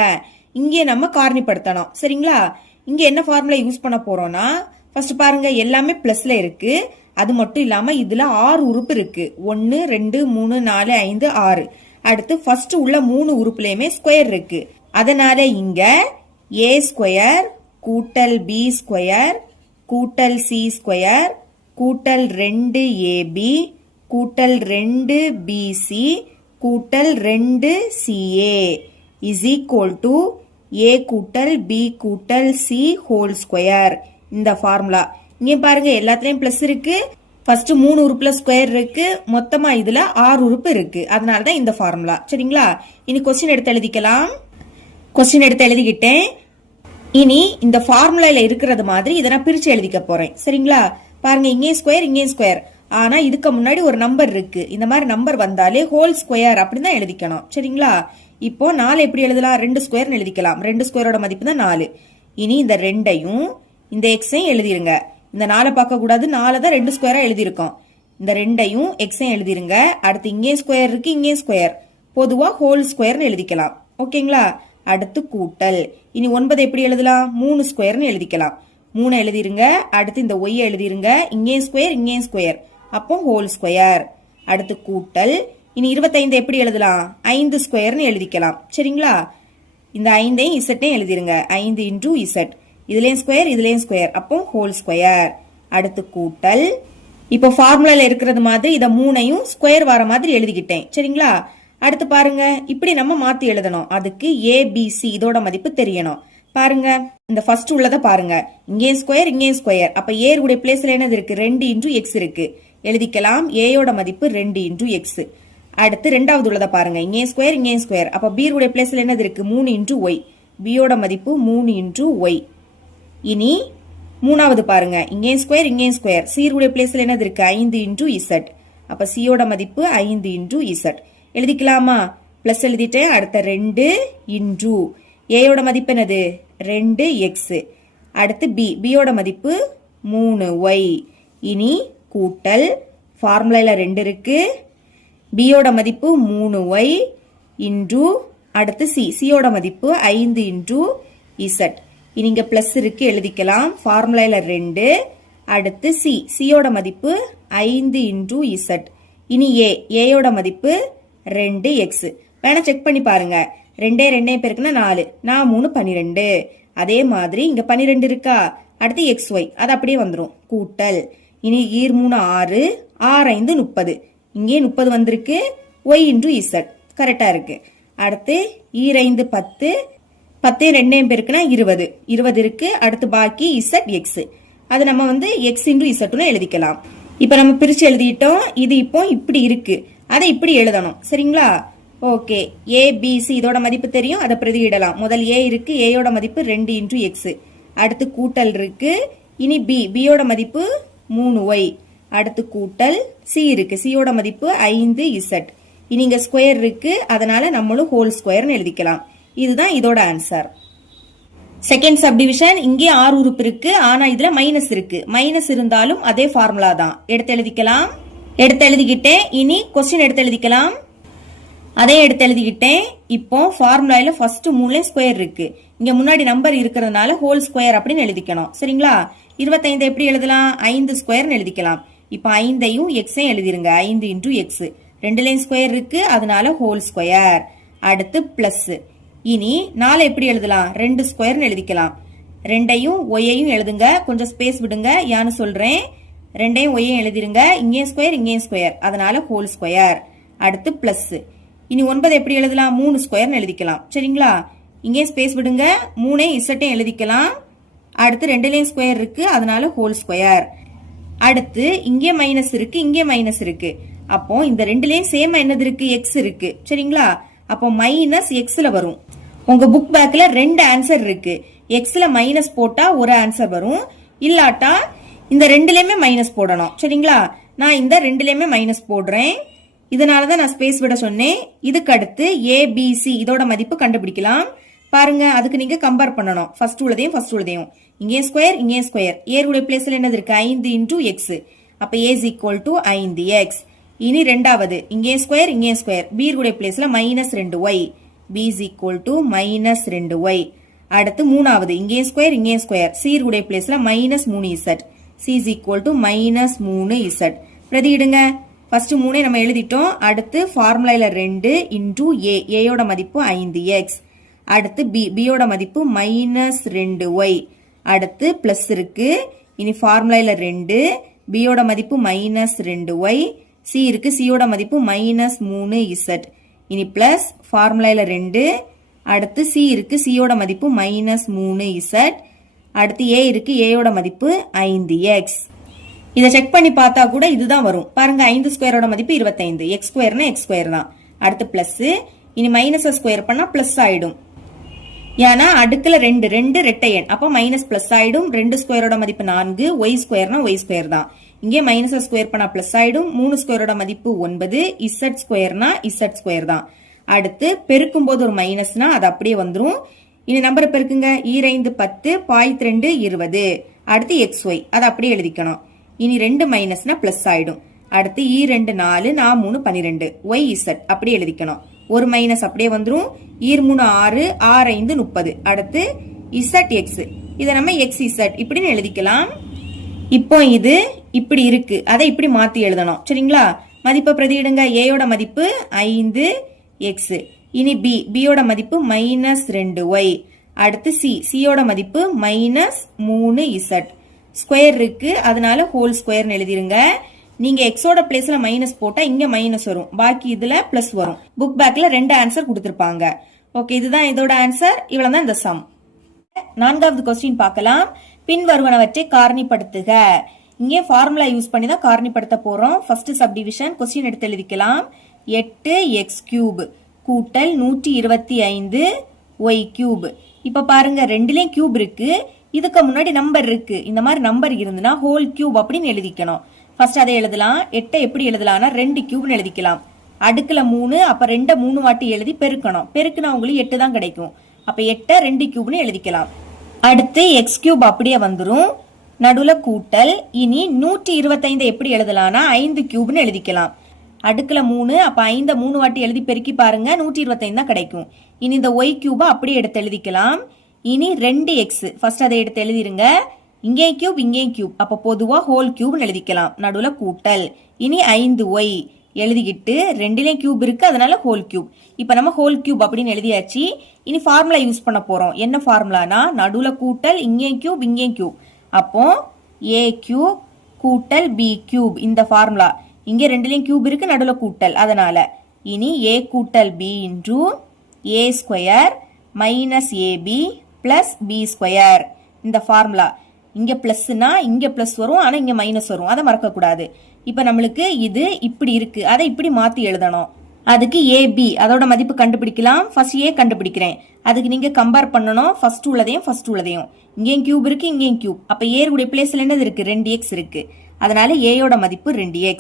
இங்கே நம்ம காரணிப்படுத்தணும். சரிங்களா? இங்க என்ன ஃபார்முலா யூஸ் பண்ண போறோம்னா, ஃபர்ஸ்ட் பாருங்க, எல்லாமே பிளஸ்ல இருக்கு. அது மட்டும் இல்லாம இதுல 6 உறுப்பு இருக்கு. 1 2 3 4 5 6. அடுத்து ஃபர்ஸ்ட் உள்ள 3 உறுப்புலயுமே ஸ்கொயர் இருக்கு. அதனால இங்க a ஸ்கொயர் கூட்டல் b ஸ்கொயர் கூட்டல் c ஸ்கொயர் கூட்டல் 2ab கூட்டல் 2bc கூட்டல் 2ca is equal to a கூட்டல் b கூட்டல் c ஹோல் ஸ்கொயர். இந்த ஃபார்முலா இங்க பாருங்க, எல்லாத்துலயும் பிளஸ் இருக்கு. ஃபர்ஸ்ட் 3 உறுப்புல ஸ்கொயர் இருக்கு. மொத்தமா இதுல 6 உறுப்பு இருக்கு. அதனாலதான் இந்த ஃபார்முலா. சரிங்களா? இனி கொஸ்டின் எடுத்து எழுதிக்கலாம். கொஸ்டின் எடுத்து எழுதிக்கிட்டேன். இனி இந்த ஃபார்முலால இருக்கிறது மாதிரி இதை நான் பிரிச்சு எழுதிக்க போறேன். சரிங்களா? பாருங்க, இங்கே ஸ்கொயர் இங்கே ஸ்கொயர், ஆனா இதுக்கு முன்னாடி ஒரு நம்பர் இருக்கு. இந்த மாதிரி நம்பர் வந்தாலே ஹோல் ஸ்கொயர் அப்படின்னு தான் எழுதிக்கணும். சரிங்களா? இப்போ 4 எப்படி எழுதலாம்? 2 ஸ்கொயர் எழுதிக்கலாம். 2 ஸ்கொயரோட மதிப்பு தான் 4. இனி இந்த 2ஐயும் இந்த எக்ஸையும் எழுதிருங்க. இந்த 4 பார்க்க கூடாது, 4 தான் 2 ஸ்கொயரா எழுதிருக்கோம். இந்த 2ஐயும் எக்ஸையும் எழுதிருங்க. அடுத்து இங்கே ஸ்கொயர் இருக்கு, இங்கே ஸ்கொயர், பொதுவா ஹோல் ஸ்கொயர்னு எழுதிக்கலாம். ஓகேங்களா? அடுத்து கூட்டல். இனி 9 எப்படி எழுதலாம்? 3 ஸ்கொயர்னு எழுதிக்கலாம். 3 எழுதிருங்க. அடுத்து இந்த ஒய் எழுதிருங்க. இங்கே ஸ்கொயர் இங்கே ஸ்கொயர், அப்போ ஹோல் ஸ்கொயர். அடுத்து கூட்டல். இனி 25 எப்படி எழுதலாம்? 5 ஸ்கொயர்னு எழுதிக்கலாம். சரிங்களா? இந்த 5ஐயும் இசட்டையும் எழுதிருங்க. 5 இன்டூ இசட். இதுலேயும் ஸ்கொயர் இதுலேயும் ஸ்கொயர், அப்போ ஹோல் ஸ்கொயர். அடுத்து கூட்டல். இப்போ ஃபார்முலால இருக்கிறது மாதிரி இதை 3ஐயும் ஸ்கொயர் வர மாதிரி எழுதிக்கிட்டேன். சரிங்களா? அடுத்து பாருங்க, இப்படி நம்ம மாத்தி எழுதணும். அதுக்கு ஏபிசி இதோட மதிப்பு தெரியணும். பாருங்க, இந்த ஃபர்ஸ்ட் உள்ளதை பாருங்க. இங்கேயும் ஸ்கொயர் இங்கேயும் ஸ்கொயர், அப்ப ஏ உடைய பிளேஸ்ல என்னது இருக்கு? 2 இன்டூ எக்ஸ் இருக்கு. எழுதிக்கலாம். ஏயோட மதிப்பு 2 இன்டூ எக்ஸ். அடுத்து ரெண்டாவது உள்ளதை பாருங்க. இங்கேயும் ஸ்கொயர் இங்கேயும் ஸ்கொயர், அப்ப பி உடைய பிளேஸ்ல என்னது இருக்கு? 3 இன்டூ ஒய். பியோட மதிப்பு 3 இன்டூ ஒய். இனி மூணாவது பாருங்க. இங்கேயும் ஸ்கொயர் இங்கேயும் ஸ்கொயர், சி உடைய பிளேஸ்ல என்னது இருக்கு? 5 இன்டூ இசட். அப்ப சியோட மதிப்பு 5 இன்டூ இசட். எழுதிக்கலாமா? பிளஸ் எழுதிட்டேன். அடுத்த 2 இன்டூ ஏயோட மதிப்பு என்னது? 2 எக்ஸ். அடுத்து பியோட மதிப்பு 3 ஒய். இனி கூட்டல். ஃபார்முலால 2 இருக்கு. பியோட மதிப்பு 3 ஒய் இன்டூ அடுத்து சியோட மதிப்பு 5 இன்டூ இசட். இனி இங்க பிளஸ் இருக்கு, எழுதிக்கலாம். ஃபார்முலால 2. அடுத்து சியோட மதிப்பு 5 இன்டூ இசட். இனி ஏயோட மதிப்பு 2 எக்ஸ். வேணா செக் பண்ணி பாருங்க. 2 பெருக்குனா 4, 3 12. அதே மாதிரி இங்க 12 இருக்கா? அடுத்து எக்ஸ் ஒய், அது அப்படியே வந்துடும். கூட்டல். இனி 3 6, 5 30. இங்கே 30 வந்திருக்கு. ஒய் இன்டூ இசட் கரெக்டா இருக்கு. அடுத்து 5 10, 10 2 பெருக்குனா 20, 20 இருக்கு. அடுத்து பாக்கி இசட் எக்ஸ். அது நம்ம எக்ஸ் இன்டூ இசட்னு எழுதிக்கலாம். இப்ப நம்ம பிரிச்சு எழுதிட்டோம். இது இப்போ இப்படி இருக்கு, அதை இப்படி எழுதணும். சரிங்களா? ஓகே. ஏபிசி இதோட மதிப்பு தெரியும், அதை பிரதியிடலாம். முதல் ஏ இருக்கு, ஏயோட மதிப்பு 2 இன்டூ எக்ஸ். அடுத்து கூட்டல் இருக்கு. இனி பியோட மதிப்பு 3 ஒய். அடுத்து கூட்டல். சி இருக்கு, சியோட மதிப்பு 5 இசட். இனி இங்க ஸ்கொயர் இருக்கு, அதனால நம்மளும் ஹோல் ஸ்கொயர்னு எழுதிக்கலாம். இதுதான் இதோட ஆன்சர். Second subdivision. இங்கே 6 உறுப்பு இருக்கு, ஆனா இதுல மைனஸ் இருக்கு. மைனஸ் இருந்தாலும் அதே ஃபார்முலா தான். எடுத்து எழுதிக்கலாம். எடுத்து எழுதிக்கிட்டேன். இனி கொஸ்டின் எடுத்து எழுதிக்கலாம். அதே எடுத்து எழுதிக்கிட்டேன். இப்போ ஃபார்முலால ஃபர்ஸ்ட் 3 ஸ்கொயர் இருக்கு. இங்க முன்னாடி நம்பர் இருக்கிறதுனால ஹோல் ஸ்கொயர் அப்படின்னு எழுதிக்கணும். சரிங்களா? 25 எப்படி எழுதலாம்? 5 ஸ்கொயர்னு எழுதிக்கலாம். இப்போ 5ஐயும் எக்ஸையும் எழுதிருங்க. 5 இன்டூ எக்ஸ். 2லையும் ஸ்கொயர் இருக்கு, அதனால ஹோல் ஸ்கொயர். அடுத்து பிளஸ். இனி 4 எப்படி எழுதலாம்? 2 ஸ்கொயர்னு எழுதிக்கலாம். 2ஐயும் ஒய்யையும் எழுதுங்க. கொஞ்சம் ஸ்பேஸ் விடுங்க, யான்னு சொல்றேன். 2ஐயும் ஒய்யையும் எழுதிருங்க. இங்கேயும் ஸ்கொயர் இங்கேயும் ஸ்கொயர், அதனால ஹோல் ஸ்கொயர். அடுத்து பிளஸ். இனி 9 எப்படி எழுதலாம்? 3 ஸ்கொயர்னு எழுதிக்கலாம். சரிங்களா? இங்கேயும் ஸ்பேஸ் விடுங்க. 3ஐயும் இசட்டையும் எழுதிக்கலாம். அடுத்து 2லையும் ஸ்கொயர் இருக்கு, அதனால ஹோல் ஸ்கொயர். அடுத்து இங்கே மைனஸ் இருக்கு, இங்கே மைனஸ் இருக்கு. அப்போ இந்த 2லையும் சேம் என்னது இருக்கு? எக்ஸ் இருக்கு. சரிங்களா? அப்போ மைனஸ் எக்ஸ்ல வரும். உங்க புக் பேக்ல 2 ஆன்சர் இருக்கு. எக்ஸ்ல மைனஸ் போட்டா ஒரு ஆன்சர் வரும், இல்லாட்டா இந்த 2லையுமே மைனஸ் போடணும். சரிங்களா? நான் இந்த 2லையுமே மைனஸ் போடுறேன். இதனாலதான் நான் ஸ்பேஸ் விட சொன்னேன். இதுக்கு அடுத்து ஏபிசி இதோட மதிப்பு கண்டுபிடிக்கலாம். பாருங்க, அதுக்கு நீங்க கம்பேர் பண்ணணும். ஃபர்ஸ்ட் உள்ளதையும் இங்கே ஸ்கொயர் இங்கே ஸ்கொயர். ஏருடைய பிளேஸ்ல என்னது இருக்கு? 5 இன்டூ எக்ஸ். அப்ப ஏ இஸ் ஈக்குவல் டு 5 எக்ஸ். இனி ரெண்டாவது இங்கே ஸ்கொயர் இங்கே ஸ்கொயர். பி உடைய பிளேஸ்ல -2 y. B is equal to -2 y. அடுத்து மூணாவது இங்கே ஸ்கொயர் இங்கே ஸ்கொயர். சி உடைய பிளேஸ்ல -3 Z. C is equal to -3 Z. பிரதியிடுங்க. ஃபர்ஸ்ட் 3 நம்ம எழுதிட்டோம். அடுத்து ஃபார்முலால 2 இன்டூ ஏயோட மதிப்பு 5 எக்ஸ். அடுத்து பியோட மதிப்பு -2 ஒய். அடுத்து பிளஸ் இருக்கு. இனி ஃபார்முலால 2, பியோட மதிப்பு -2 ஒய். சி இருக்கு, சியோட மதிப்பு -3 இசட். இனி பிளஸ் ஃபார்முலால 2. அடுத்து சி இருக்கு, சியோட மதிப்பு -3 இசட். அடுத்து ஏ இருக்கு, ஏயோட மதிப்பு 5 எக்ஸ். இதை செக் பண்ணி பார்த்தா கூட இதுதான் வரும். பாருங்க, 5 ஸ்கொயரோட மதிப்பு 25. எக்ஸ் ஸ்கொயர்னா எக்ஸ் ஸ்கொயர் தான். அடுத்து பிளஸ். இனி மைனஸ் ஸ்கொயர் பண்ணா பிளஸ் ஆயிடும். ஏன்னா அடுக்குல 2 ரெட்டை எண், அப்ப மைனஸ் பிளஸ் ஆயிடும். 2 ஸ்கொயரோட மதிப்பு 4. ஒய் ஸ்கொயர்னா ஒய் ஸ்கொயர் தான். இங்கே மைனஸ் ஸ்கொயர் பண்ணா பிளஸ் ஆயிடும். 3 ஸ்கொயரோட மதிப்பு 9. இசட் ஸ்கொயர்னா இசட் ஸ்கொயர் தான். அடுத்து பெருக்கும் போது ஒரு மைனஸ்னா அது அப்படியே வந்துரும். இனி நம்பரை பெருக்குங்க. 5 10, 2 20. அடுத்து எக்ஸ் ஒய், அதை அப்படியே எழுதிக்கணும். இனி 2 மைனஸ்னா பிளஸ் ஆயிடும். அடுத்து 2 4, 3 12. ஒய் இசட் அப்படியே எழுதிக்கணும். ஒரு மைனஸ் அப்படியே வந்துரும். 3 6, 5 30. அடுத்து இசட் எக்ஸ், இதை நம்ம எக்ஸ் இசட் இப்படின்னு எழுதிக்கலாம். இப்போ இது இப்படி இருக்கு, அதை இப்படி மாத்தி எழுதணும். சரிங்களா? மதிப்பை பிரதியிடுங்க. ஏயோட மதிப்பு 5x. இனி பியோட மதிப்பு -2y. அடுத்து சியோட மதிப்பு -3z. ஸ்கொயர் இருக்கு, அதனால ஹோல் ஸ்கொயர்னு எழுதிருங்க. நீங்க எக்ஸோட பிளேஸ்ல மைனஸ் போட்டா இங்க மைனஸ் வரும், பாக்கி இதுல பிளஸ் வரும். புக் பேக்ல 2 ஆன்சர் கொடுத்திருப்பாங்க. ஓகே, இதுதான் இதோட ஆன்சர். இவ்வளவுதான் இந்த சம். 4வது கொஸ்டின் பார்க்கலாம். பின் வருவனவற்றை காரணிப்படுத்துக. இங்கே ஃபார்முலா யூஸ் பண்ணி தான் காரணிப்படுத்த போறோம். ஃபர்ஸ்ட் சப்டிவிஷன் கொஸ்டின் எடுத்து எழுதிக்கலாம். 8x³ கூட்டல் 125y³. இப்ப பாருங்க, ரெண்டுலயும் கியூப் இருக்கு, இதுக்கு முன்னாடி நம்பர் இருக்கு. இந்த மாதிரி நம்பர் இருந்துன்னா ஹோல் கியூப் அப்படின்னு எழுதிக்கணும். ஃபர்ஸ்ட் அதை எழுதலாம். 8 எப்படி எழுதலாம்னா 2 கியூப்னு எழுதிக்கலாம். அடுக்குல 3, அப்ப 2 3 வாட்டி எழுதி பெருக்கணும். பெருக்குனா உங்களுக்கு 8 தான் கிடைக்கும். அப்ப 8 2 கியூப்னு எழுதிக்கலாம். அடுத்து x³ அப்படியே வந்துரும், நடுவுல கூட்டல். இனி 125 எப்படி எழுதலாம்னா 5 கியூப்னு எழுதிக்கலாம். அடுக்குல 3, அப்ப 5 3 வாட்டி எழுதி பெருக்கி பாருங்க, 125 தான் கிடைக்கும். இனி இந்த y³ அப்படியே எடுத்து எழுதிக்கலாம். இனி 2x, ஃபர்ஸ்ட் அதை எடுத்து எழுதிருங்க. இங்கே கியூப் இங்கே கியூப், அப்ப பொதுவா ஹோல் கியூப்னு எழுதிக்கலாம். நடுவுல கூட்டல். இனி 5y எழுதிக்கிட்டு, ரெண்டுலயும் கியூப் இருக்கு, அதனால ஹோல் கியூப். இப்ப நம்ம ஹோல் கியூப் அப்படின்னு எழுதியாச்சு. இனி ஃபார்முலா யூஸ் பண்ண போறோம். என்ன ஃபார்முலானா நடுவுல கூட்டல், இங்கே கியூப் இங்கே கியூப், அப்போ a³ கூட்டல் b³ இந்த ஃபார்முலா. இங்க ரெண்டுலயும் கியூப் இருக்கு, நடுவுல கூட்டல், அதனால இனி a கூட்டல் b into a square minus ab plus b square இந்த ஃபார்முலா. இங்க பிளஸ்னா இங்க பிளஸ் வரும், ஆனா இங்க மைனஸ் வரும், அதை மறக்க கூடாது. இப்ப நம்மளுக்கு இது இப்படி இருக்கு, அதை இப்படி மாத்தி எழுதணும். அதுக்கு ab அதோட மதிப்பு கண்டுபிடிக்கலாம். ஃபர்ஸ்ட் a கண்டுபிடிக்கிறேன். அதுக்கு நீங்க கம்பேர் பண்ணணும் ஃபர்ஸ்ட் உள்ளதையும். இங்கேயும் கியூப் இருக்கு, இங்கேயும் கியூப், அப்ப a உடைய பிளேஸ்ல என்னது இருக்கு, 2x இருக்கு, அதனால a யோட மதிப்பு 2x.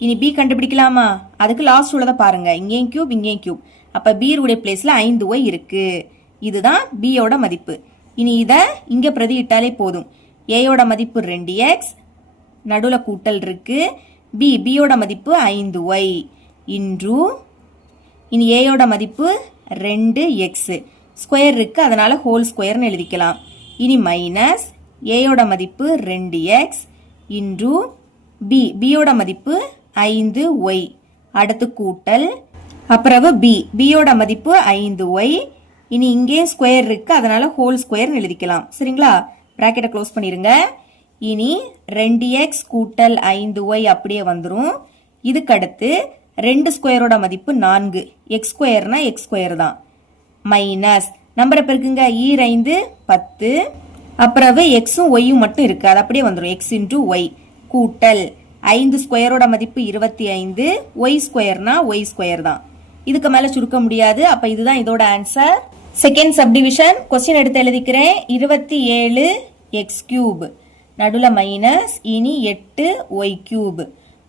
இனி b கண்டுபிடிக்கலாமா? அதுக்கு லாஸ்ட் உள்ளதை பாருங்க, இங்கேயும் கியூப், அப்ப b உடைய பிளேஸ்ல 5y இருக்கு. இதுதான் b யோட மதிப்பு. இனி இத இங்க பிரதியிட்டாலே போதும். a யோட மதிப்பு 2x, நடுவுல கூட்டல் இருக்கு, b யோட மதிப்பு 5y இன்டு, இனி a யோட மதிப்பு 2x, ஸ்கொயர் இருக்கு, அதனால ஹோல் ஸ்கொயர்னு எழுதிக்கலாம். இனி மைனஸ் a யோட மதிப்பு 2x இன்டு b யோட மதிப்பு 5y, அடுத்து கூட்டல், அப்புறம் b யோட மதிப்பு 5y. இனி இங்கே ஸ்கொயர் இருக்கு, அதனால ஹோல் ஸ்கொயர் எழுதிக்கலாம். சரிங்களா? பிராக்கெட்டை க்ளோஸ் பண்ணிருங்க. இனி 2x கூட்டல் 5y அப்படியே வந்துரும். இதுக்கு அடுத்து 2 ஸ்கொயரோட மதிப்பு 4, எக்ஸ் ஸ்கொயர்னா எக்ஸ் ஸ்கொயர் தான், மைனஸ் நம்பரை பெருக்குங்க, 5 10, அப்புறம் எக்ஸும் ஒய்யும் மட்டும் இருக்கு, அது அப்படியே வந்துடும், எக்ஸ் இன்டூ ஒய் கூட்டல் 5 ஸ்கொயரோட மதிப்பு 25, ஒய் ஸ்கொயர்னா ஒய் ஸ்கொயர் தான். இதுக்கு மேல சுருக்க முடியாது. அப்ப இதுதான் இதோட ஆன்சர். செகண்ட் சப்டிவிஷன் கொஸ்டின் எடுத்து எழுதிக்கிறேன். 27x³ நடுவுல மைனஸ், இனி 8y³.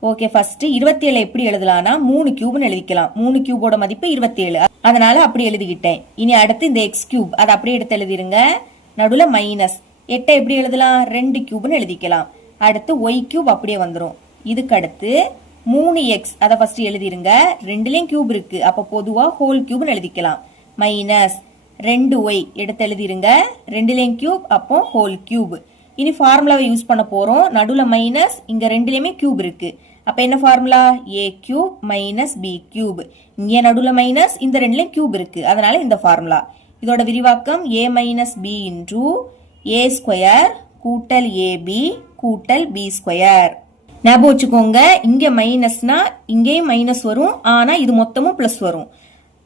ஓகே, ஃபர்ஸ்ட் 27 எப்படி எழுதலாம்னா 3 கியூப்னு எழுதிக்கலாம். 3 கியூபோட மதிப்பு 27, அதனால அப்படி எழுதிக்கிட்டேன். இனி அடுத்து இந்த x³ அதை அப்படியே எடுத்து எழுதிருங்க. நடுவுல மைனஸ், 8 எப்படி எழுதலாம், 2 கியூப்னு எழுதிக்கலாம். அடுத்து y³ அப்படியே வந்துரும். இதுக்கு அடுத்து 3x அதை ஃபர்ஸ்ட் எழுதிருங்க. ரெண்டுலயும் கியூப் இருக்கு, அப்ப பொதுவா ஹோல் கியூப்னு எழுதிக்கலாம். மைனஸ் 2y எடுத்து எழுதிருங்க. ரெண்டுலயும் கியூப், அப்போ ஹோல் கியூப். இனி ஃபார்முலாவை யூஸ் பண்ண போறோம். நடுவுல மைனஸ், இங்க ரெண்டுலயுமே கியூப் இருக்கு, அப்ப என்ன ஃபார்முலா, a³ மைனஸ் b³. இங்க நடுவுல மைனஸ், இந்த ரெண்டுலயும் கியூப் இருக்கு, அதனால இந்த ஃபார்முலா. இதோட விரிவாக்கம் a minus b into a square கூட்டல் ab கூட்டல் b ஸ்கொயர். ஞாபகம் வச்சுக்கோங்க, இங்க மைனஸ்னா இங்கேயும் மைனஸ் வரும், ஆனா இது மொத்தமும் பிளஸ் வரும்.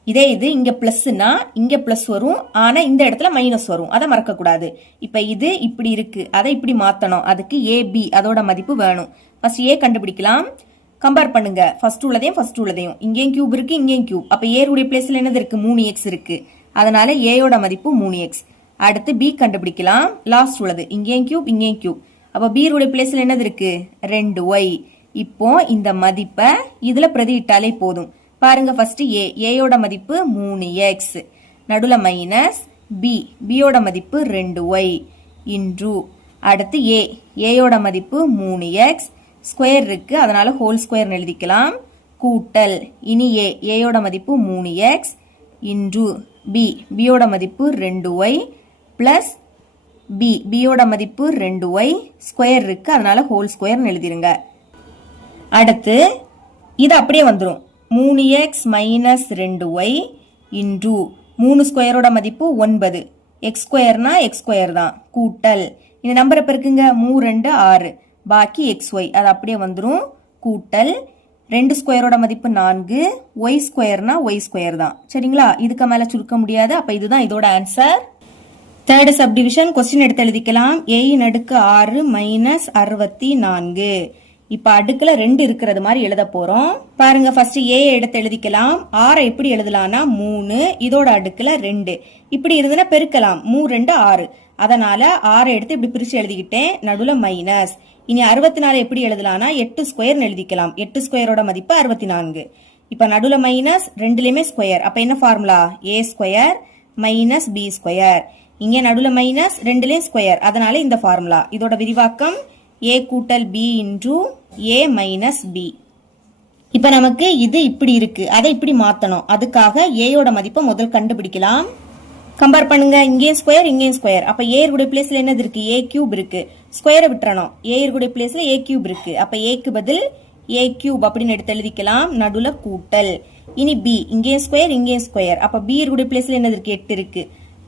இதே இது இங்க பிளஸ்னா இங்க பிளஸ் வரும், ஆனா இந்த இடத்துல மைனஸ் வரும், அதை மறக்க கூடாது. இப்ப இது இப்படி இருக்கு, அதை இப்படி மாத்தணும். அதுக்கு ab அதோட மதிப்பு வேணும். ஃபர்ஸ்ட் a கண்டுபிடிக்கலாம். கம்பேர் பண்ணுங்க, ஃபர்ஸ்ட் உள்ளதையும். இங்கேயும் கியூப் இருக்கு, இங்கேயும் கியூப், அப்ப a உடைய பிளேஸ்ல என்னது இருக்கு, 3x இருக்கு, அதனால a யோட மதிப்பு 3x. அடுத்து b கண்டுபிடிக்கலாம். லாஸ்ட் உள்ளது, இங்கேயும் கியூப், அப்ப b உடைய பிளேஸ்ல என்னது இருக்கு, 2y. இப்போ இந்த மதிப்பை இதுல பிரதியிட்டாலே போதும். பாருங்க, ஃபர்ஸ்ட் a யோட மதிப்பு 3x, நடுவுல மைனஸ் b யோட மதிப்பு 2y இன்டு, அடுத்து a யோட மதிப்பு 3x, ஸ்கொயர் இருக்கு, அதனால ஹோல் ஸ்கொயர் எழுதிக்கலாம். கூட்டல், இனி a யோட மதிப்பு 3x இன்டு b யோட மதிப்பு 2y பிளஸ் b யோட மதிப்பு 2y, ஸ்கொயர் இருக்கு, அதனால ஹோல் ஸ்கொயர் எழுதிருங்க. அடுத்து இது அப்படியே வந்துடும் 3x மைனஸ் 2y இன்டு 3 ஸ்கொயரோட மதிப்பு 9. எக்ஸ் ஸ்கொயர்னா எக்ஸ் ஸ்கொயர் தான் கூட்டல் இந்த நம்பரை பெருக்குங்க 3 2 6 பாக்கி xy அது அப்படியே வந்துடும் கூட்டல் 2 ஸ்கொயரோட மதிப்பு 4 ஒய் ஸ்கொயர்னா ஒய் ஸ்கொயர் தான் சரிங்களா. இதுக்கு மேல சுருக்க முடியாது. அப்ப இதுதான் இதோட ஆன்சர். தேர்ட் சப்டிவிஷன் கொஸ்டின் எடுத்து எழுதிக்கலாம். a இன் அடுக்கு 6 மைனஸ் 64. இப்ப அடுக்குல 2 இருக்கிறது மாதிரி எழுத போறோம். பாருங்க ஃபர்ஸ்ட் a எடுத்து எழுதிக்கலாம். 6 எப்படி எழுதலாம்னா 3 இதோட அடுக்குல 2 இப்படி இருந்ததுன்னா பெருக்கலாம் 3 2 6. அதனால 6 எடுத்து இப்படி பிரிச்சு எழுதிக்கிட்டேன் நடுவுல மைனஸ். இனி 64 எப்படி எழுதலாம்னா 8 ஸ்கொயர் எழுதிக்கலாம். 8 ஸ்கொயரோட மதிப்பு 64. இப்ப நடுவுல மைனஸ் ரெண்டுலயுமே ஸ்கொயர். அப்ப என்ன formula a square minus b square. இங்க நடுவுல மைனஸ் ரெண்டுலயும் ஸ்கொயர். அதனால இந்த ஃபார்முலா. இதோட விரிவாக்கம் a கூட்டல் b into a minus b. இப்ப நமக்கு இது இப்படி இருக்கு. அதை இப்படி மாத்தணும். அதுக்காக a யோட மதிப்பை முதல் கண்டுபிடிக்கலாம். கம்பேர் பண்ணுங்க. இங்கேயும் ஸ்கொயர் இங்கேயும் ஸ்கொயர். அப்ப a இருக்கக்கூடிய பிளேஸ்ல என்னது இருக்கு a கியூப் இருக்கு. ஸ்கொயரை விட்டுறணும். a இருக்கக்கூடிய பிளேஸ்ல a கியூப் இருக்கு. அப்ப a க்கு பதில் a கியூப் அப்படின்னு எடுத்து எழுதிக்கலாம். நடுவுல கூட்டல். இனி b இங்கேயும் ஸ்கொயர் இங்கேயும் ஸ்கொயர். அப்ப b இருக்கக்கூடிய பிளேஸ்ல என்னது இருக்கு 8 இருக்கு.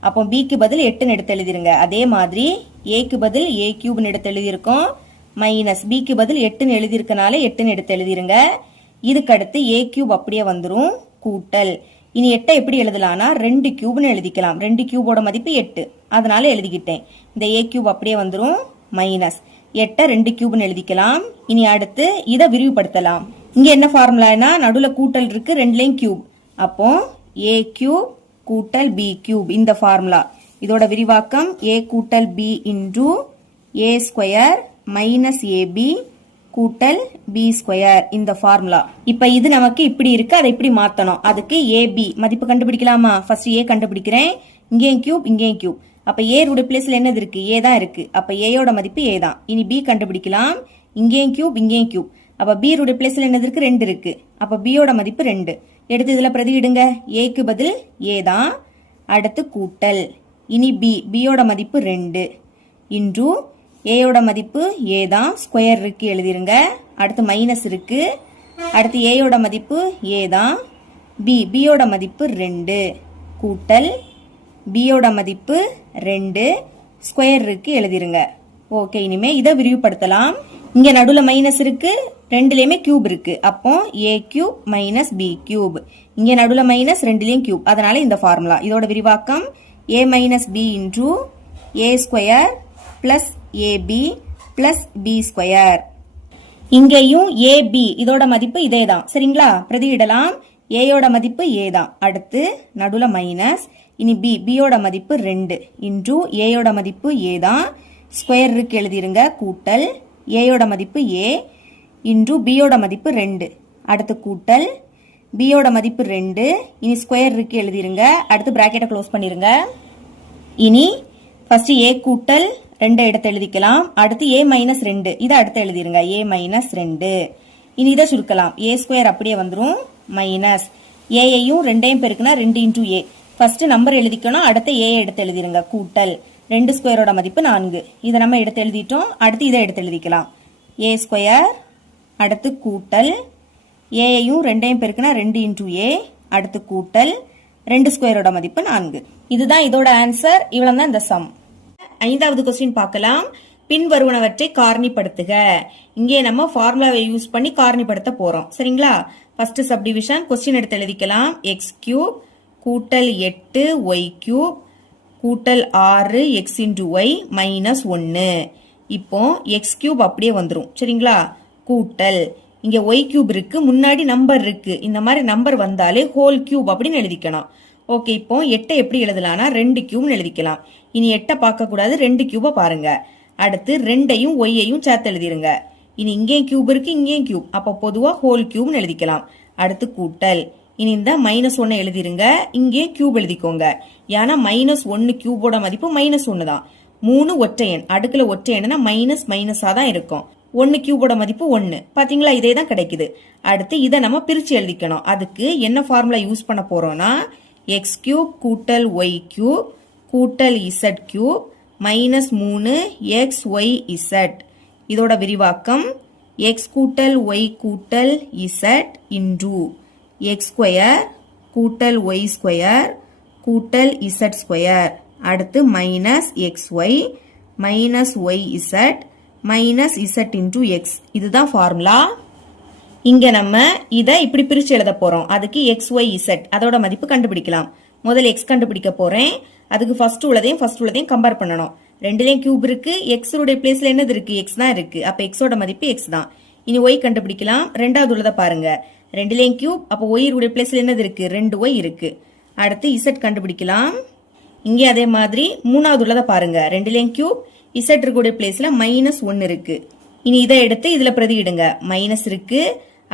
அப்போ b க்கு பதில் 8 எடுத்து எழுதிருங்க. அதே மாதிரி a க்கு பதில் a கியூப் எடுத்து எழுதியிருக்கோம். மைனஸ் b க்கு பதில் 8 எழுதியிருக்கனால 8 எடுத்து எழுதிருங்க. இதுக்கு அடுத்து a கியூப் அப்படியே வந்துரும் கூட்டல். இனி 8 எப்படி எழுதலாம்னா 2 கியூப்னு எழுதிக்கலாம். 2 கியூபோட மதிப்பு 8. அதனால எழுதிக்கிட்டேன். இந்த a கியூப் அப்படியே வந்துரும் மைனஸ் 8 2 கியூப்னு எழுதிக்கலாம். இனி அடுத்து இதை விரிவுபடுத்தலாம். இங்க என்ன ஃபார்முலானா நடுவுல கூட்டல் இருக்கு ரெண்டுலயும் கியூப். அப்போ a கியூப் கூட்டல் b கியூப் இந்த ஃபார்முலா. இதோட விரிவாக்கம் a கூட்டல் b into a square minus ab கூட்டல் b ஸ்கொயர் இந்த ஃபார்முலா. இப்ப இது நமக்கு இப்படி இருக்கு. அதை இப்படி மாத்தணும். அதுக்கு ab மதிப்பு கண்டுபிடிக்கலாமா? ஃபர்ஸ்ட் a கண்டுபிடிக்கிறேன். இங்கேயும் கியூப் இங்கேயும் கியூப். அப்ப a ரோட பிளேஸ்ல என்னது இருக்கு a தான் இருக்கு. அப்ப a யோட மதிப்பு a தான். இனி b கண்டுபிடிக்கலாம். இங்கேயும் கியூப் இங்கேயும் கியூப். அப்ப b ரோட பிளேஸ்ல என்னது இருக்கு 2 இருக்கு. அப்ப b யோட மதிப்பு 2. எடுத்து இதுல பிரதியிடுங்க. a க்கு பதில் a தான். அடுத்து கூட்டல். இனி b யோட மதிப்பு 2 இன்டு a யோட மதிப்பு a தான். ஸ்கொயர் இருக்கு எழுதிருங்க. அடுத்து மைனஸ் இருக்கு. அடுத்து a யோட மதிப்பு a தான். b யோட மதிப்பு 2 கூட்டல் b யோட மதிப்பு 2 ஸ்கொயர் இருக்கு எழுதிருங்க. ஓகே இனிமே இதை விரிவுபடுத்தலாம். இங்க நடுவுல மைனஸ் இருக்கு. ரெண்டுலயுமே கியூப் இருக்கு. அப்போ a cube minus b cube. இங்க நடுவுல மைனஸ் ரெண்டுலயும் கியூப். அதனால இந்த ஃபார்முலா. இதோட விரிவாக்கம் a minus b into a square plus ab plus b square. இங்கேயும் ab இதோட மதிப்பு இதே தான் சரிங்களா. பிரதியிடலாம். a யோட மதிப்பு a தான். அடுத்து நடுவுல மைனஸ். இனி b யோட மதிப்பு 2 இன்டு a யோட மதிப்பு a தான். ஸ்கொயர் இருக்கு எழுதிருங்க. கூட்டல் a யோட மதிப்பு a இன்டு b யோட மதிப்பு 2. அடுத்து கூட்டல் b யோட மதிப்பு 2. இனி ஸ்கொயர் இருக்கு எழுதிருங்க. அடுத்து பிராக்கெட்டை க்ளோஸ் பண்ணிருங்க. இனி ஃபர்ஸ்ட் a கூட்டல் 2 எடுத்து எழுதிக்கலாம். அடுத்து a மைனஸ் 2 இதை அடுத்து எழுதிருங்க. a minus 2. இனி இதை சுருக்கலாம். a ஸ்கொயர் அப்படியே வந்துரும் மைனஸ் a-ஐயும் 2ஐயும் பெருக்குனா 2 இன்டு a. ஃபர்ஸ்ட் நம்பர் எழுதிக்கணும். அடுத்து a எடுத்து எழுதிருங்க. கூட்டல் 2 ஸ்கொயரோட மதிப்பு 4. இதை நம்ம எடுத்து எழுதிட்டோம். அடுத்து இதை எடுத்து எழுதிக்கலாம். a ஸ்கொயர் அடுத்து கூட்டல் a-ஐயும் 2ஐயும் பெருக்குனா 2 இன்டு a. அடுத்து கூட்டல் 2 ஸ்கொயரோட மதிப்பு 4. இதுதான் இதோட ஆன்சர். இவ்வளவு தான் இந்த சம். 5வது கொஸ்டின் பார்க்கலாம். பின்வருவனவற்றை காரணிப்படுத்துக. இங்கே நம்ம ஃபார்முலாவை யூஸ் பண்ணி காரணிப்படுத்த போறோம் சரிங்களா. ஃபர்ஸ்ட் சப்டிவிஷன் கொஸ்டின் எடுத்து எழுதிக்கலாம். எக்ஸ் கியூப் கூட்டல் 8 ஒய் கியூப் கூட்டல் 6 எக்ஸ் இன்டு ஒய் மைனஸ் 1. இப்போ எக்ஸ் கியூப் அப்படியே வந்துரும் சரிங்களா. கூட்டல் இங்க ஒய் கியூப் இருக்கு. முன்னாடி நம்பர் இருக்கு. இந்த மாதிரி நம்பர் வந்தாலே ஹோல் கியூப் அப்படின்னு எழுதிக்கணும். ஓகே இப்போ 8 எப்படி எழுதலாம்னா 2 கியூப்னு எழுதிக்கலாம். இனி 8 பார்க்க கூடாது. 2 கியூபை பாருங்க. அடுத்து 2ஐயும் ஒய்யையும் சேர்த்து எழுதிருங்க. இனி இங்கேயும் கியூப் இருக்கு இங்கேயும் கியூப். அப்ப பொதுவா ஹோல் கியூப்னு எழுதிக்கலாம். அடுத்து கூட்டல். இனி இந்த மைனஸ் 1 எழுதிருங்க. இங்கே கியூப் எழுதிக்கோங்க. ஏன்னா மைனஸ் 1 கியூபோட மதிப்பு மைனஸ் 1 தான். 3 ஒற்றையன். அடுக்குல ஒற்றையன்னா மைனஸ் மைனஸா தான் இருக்கும். 1 கியூபோட மதிப்பு 1. பாத்தீங்களா இதே தான் கிடைக்குது. அடுத்து இதை நம்ம பிரிச்சு எழுதிக்கணும். அதுக்கு என்ன ஃபார்முலா யூஸ் பண்ண போறோம்னா எக்ஸ் கியூப் கூட்டல் ஒய் கியூப் கூட்டல் z cube minus 3 x y z. இதோட விரிவாக்கம் எக்ஸ் கூட்டல் ஒய் கூட்டல் இசட் இன்டு எக்ஸ் ஸ்கொயர் கூட்டல் ஒய் ஸ்கொயர் கூட்டல் இசட் ஸ்கொயர். அடுத்து minus x y minus y z minus z into x. இதுதான் ஃபார்முலா. இங்க நம்ம இதை இப்படி பிரிச்சு எழுத போறோம். அதுக்கு எக்ஸ் ஒய் இசட் அதோட மதிப்பு கண்டுபிடிக்கலாம். முதல்ல எக்ஸ் கண்டுபிடிக்க போறேன். அதுக்கு ஃபர்ஸ்ட் உள்ளதையும் கம்பேர் பண்ணணும். ரெண்டுலயும் கியூப் இருக்கு. எக்ஸ் உடைய பிளேஸ்ல என்னது இருக்கு? எக்ஸ் தான் இருக்கு. அப்ப எக்ஸோட மதிப்பு எக்ஸ் தான். இனி ஒய் கண்டுபிடிக்கலாம். ரெண்டாவது உள்ளதை பாருங்க. ரெண்டுலயும் கியூப். அப்ப ஒய் உடைய பிளேஸ்ல என்னது இருக்கு? 2 ஒய் இருக்கு. அடுத்து இசட் கண்டுபிடிக்கலாம். இங்கே அதே மாதிரி மூணாவது உள்ளதை பாருங்க. ரெண்டுலயும் கியூப். இசட் இருக்கக்கூடிய பிளேஸ்ல -1 இருக்கு. இனி இதை எடுத்து இதுல பிரதியிடுங்க. மைனஸ் இருக்கு.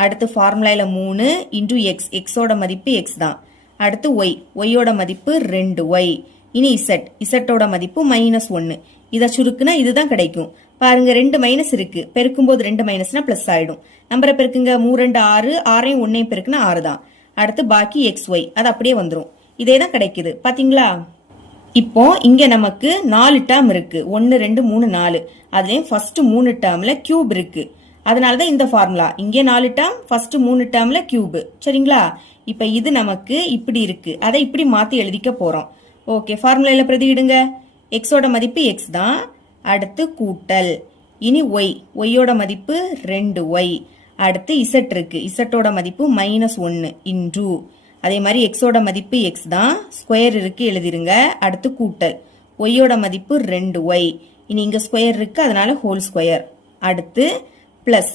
அடுத்து ஃபார்முலால 3 இன்டு எக்ஸ். எக்ஸோட மதிப்பு எக்ஸ் தான். அடுத்து ஒய். ஒய்யோட மதிப்பு 2 ஒய். இனி இசட். இசட்டோட மதிப்பு -1. இதை சுருக்குனா இதுதான் கிடைக்கும். பாருங்க 2 மைனஸ் இருக்கு. பெருக்கும் போது 2 மைனஸ்னா பிளஸ் ஆயிடும். நம்பரை பெருக்குங்க. 3 2 6. 6 1 பெருக்குனா 6 தான். அடுத்து பாக்கி எக்ஸ் ஒய். அது அப்படியே வந்துடும். இதே தான் கிடைக்குது. பாத்தீங்களா? இப்போ இங்க நமக்கு 4 டேர்ம் இருக்கு. 1 2 3 4. அதுலயும் ஃபர்ஸ்ட் 3 டேர்ம்ல கியூப் இருக்கு. அதனாலதான் இந்த ஃபார்முலா. இங்கே 4 டேர்ம், ஃபர்ஸ்ட் 3 டேர்ம்ல கியூப். சரிங்களா? இப்ப இது நமக்கு இப்படி இருக்கு. அதை இப்படி மாத்தி எழுதிக்க போறோம். ஓகே, ஃபார்முலால பிரதியிடுங்க. எக்ஸோட மதிப்பு எக்ஸ் தான். அடுத்து கூட்டல். இனி ஒய். ஒய்யோட மதிப்பு 2 ஒய். அடுத்து இசட் இருக்கு. இசட்டோட மதிப்பு -1 இன்டு அதே மாதிரி எக்ஸோட மதிப்பு எக்ஸ் தான். ஸ்கொயர் இருக்கு, எழுதிருங்க. அடுத்து கூட்டல். ஒய்யோட மதிப்பு 2 ஒய். இனி இங்க ஸ்கொயர் இருக்கு, அதனால ஹோல் ஸ்கொயர். அடுத்து பிளஸ்.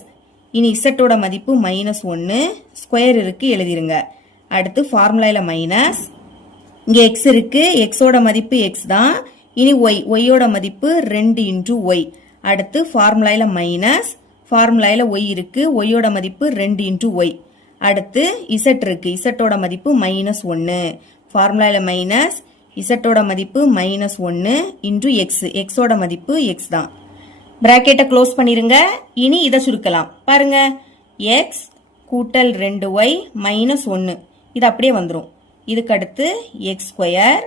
இனி இசட்டோட மதிப்பு -1. ஸ்கொயர் இருக்கு, எழுதிருங்க. அடுத்து ஃபார்முலால மைனஸ். இங்க எக்ஸ் இருக்கு. எக்ஸோட மதிப்பு எக்ஸ் தான். இனி ஒய். ஒய்யோட மதிப்பு 2 இன்டு ஒய். அடுத்து ஃபார்முலால மைனஸ். ஃபார்முலால ஒய் இருக்கு. ஒய்யோட மதிப்பு 2 இன்டு ஒய். அடுத்து இசட் இருக்கு. இசட்டோட மதிப்பு -1. ஃபார்முலால மைனஸ். இசட்டோட மதிப்பு -1 இன்டு எக்ஸ். எக்ஸோட மதிப்பு எக்ஸ் தான். பிராக்கெட்டை க்ளோஸ் பண்ணிருங்க. இனி இதை சுருக்கலாம். பாருங்க, எக்ஸ் கூட்டல் 2 ஒய் -1. இது அப்படியே வந்துடும். இதுக்கு அடுத்து எக்ஸ் ஸ்கொயர்.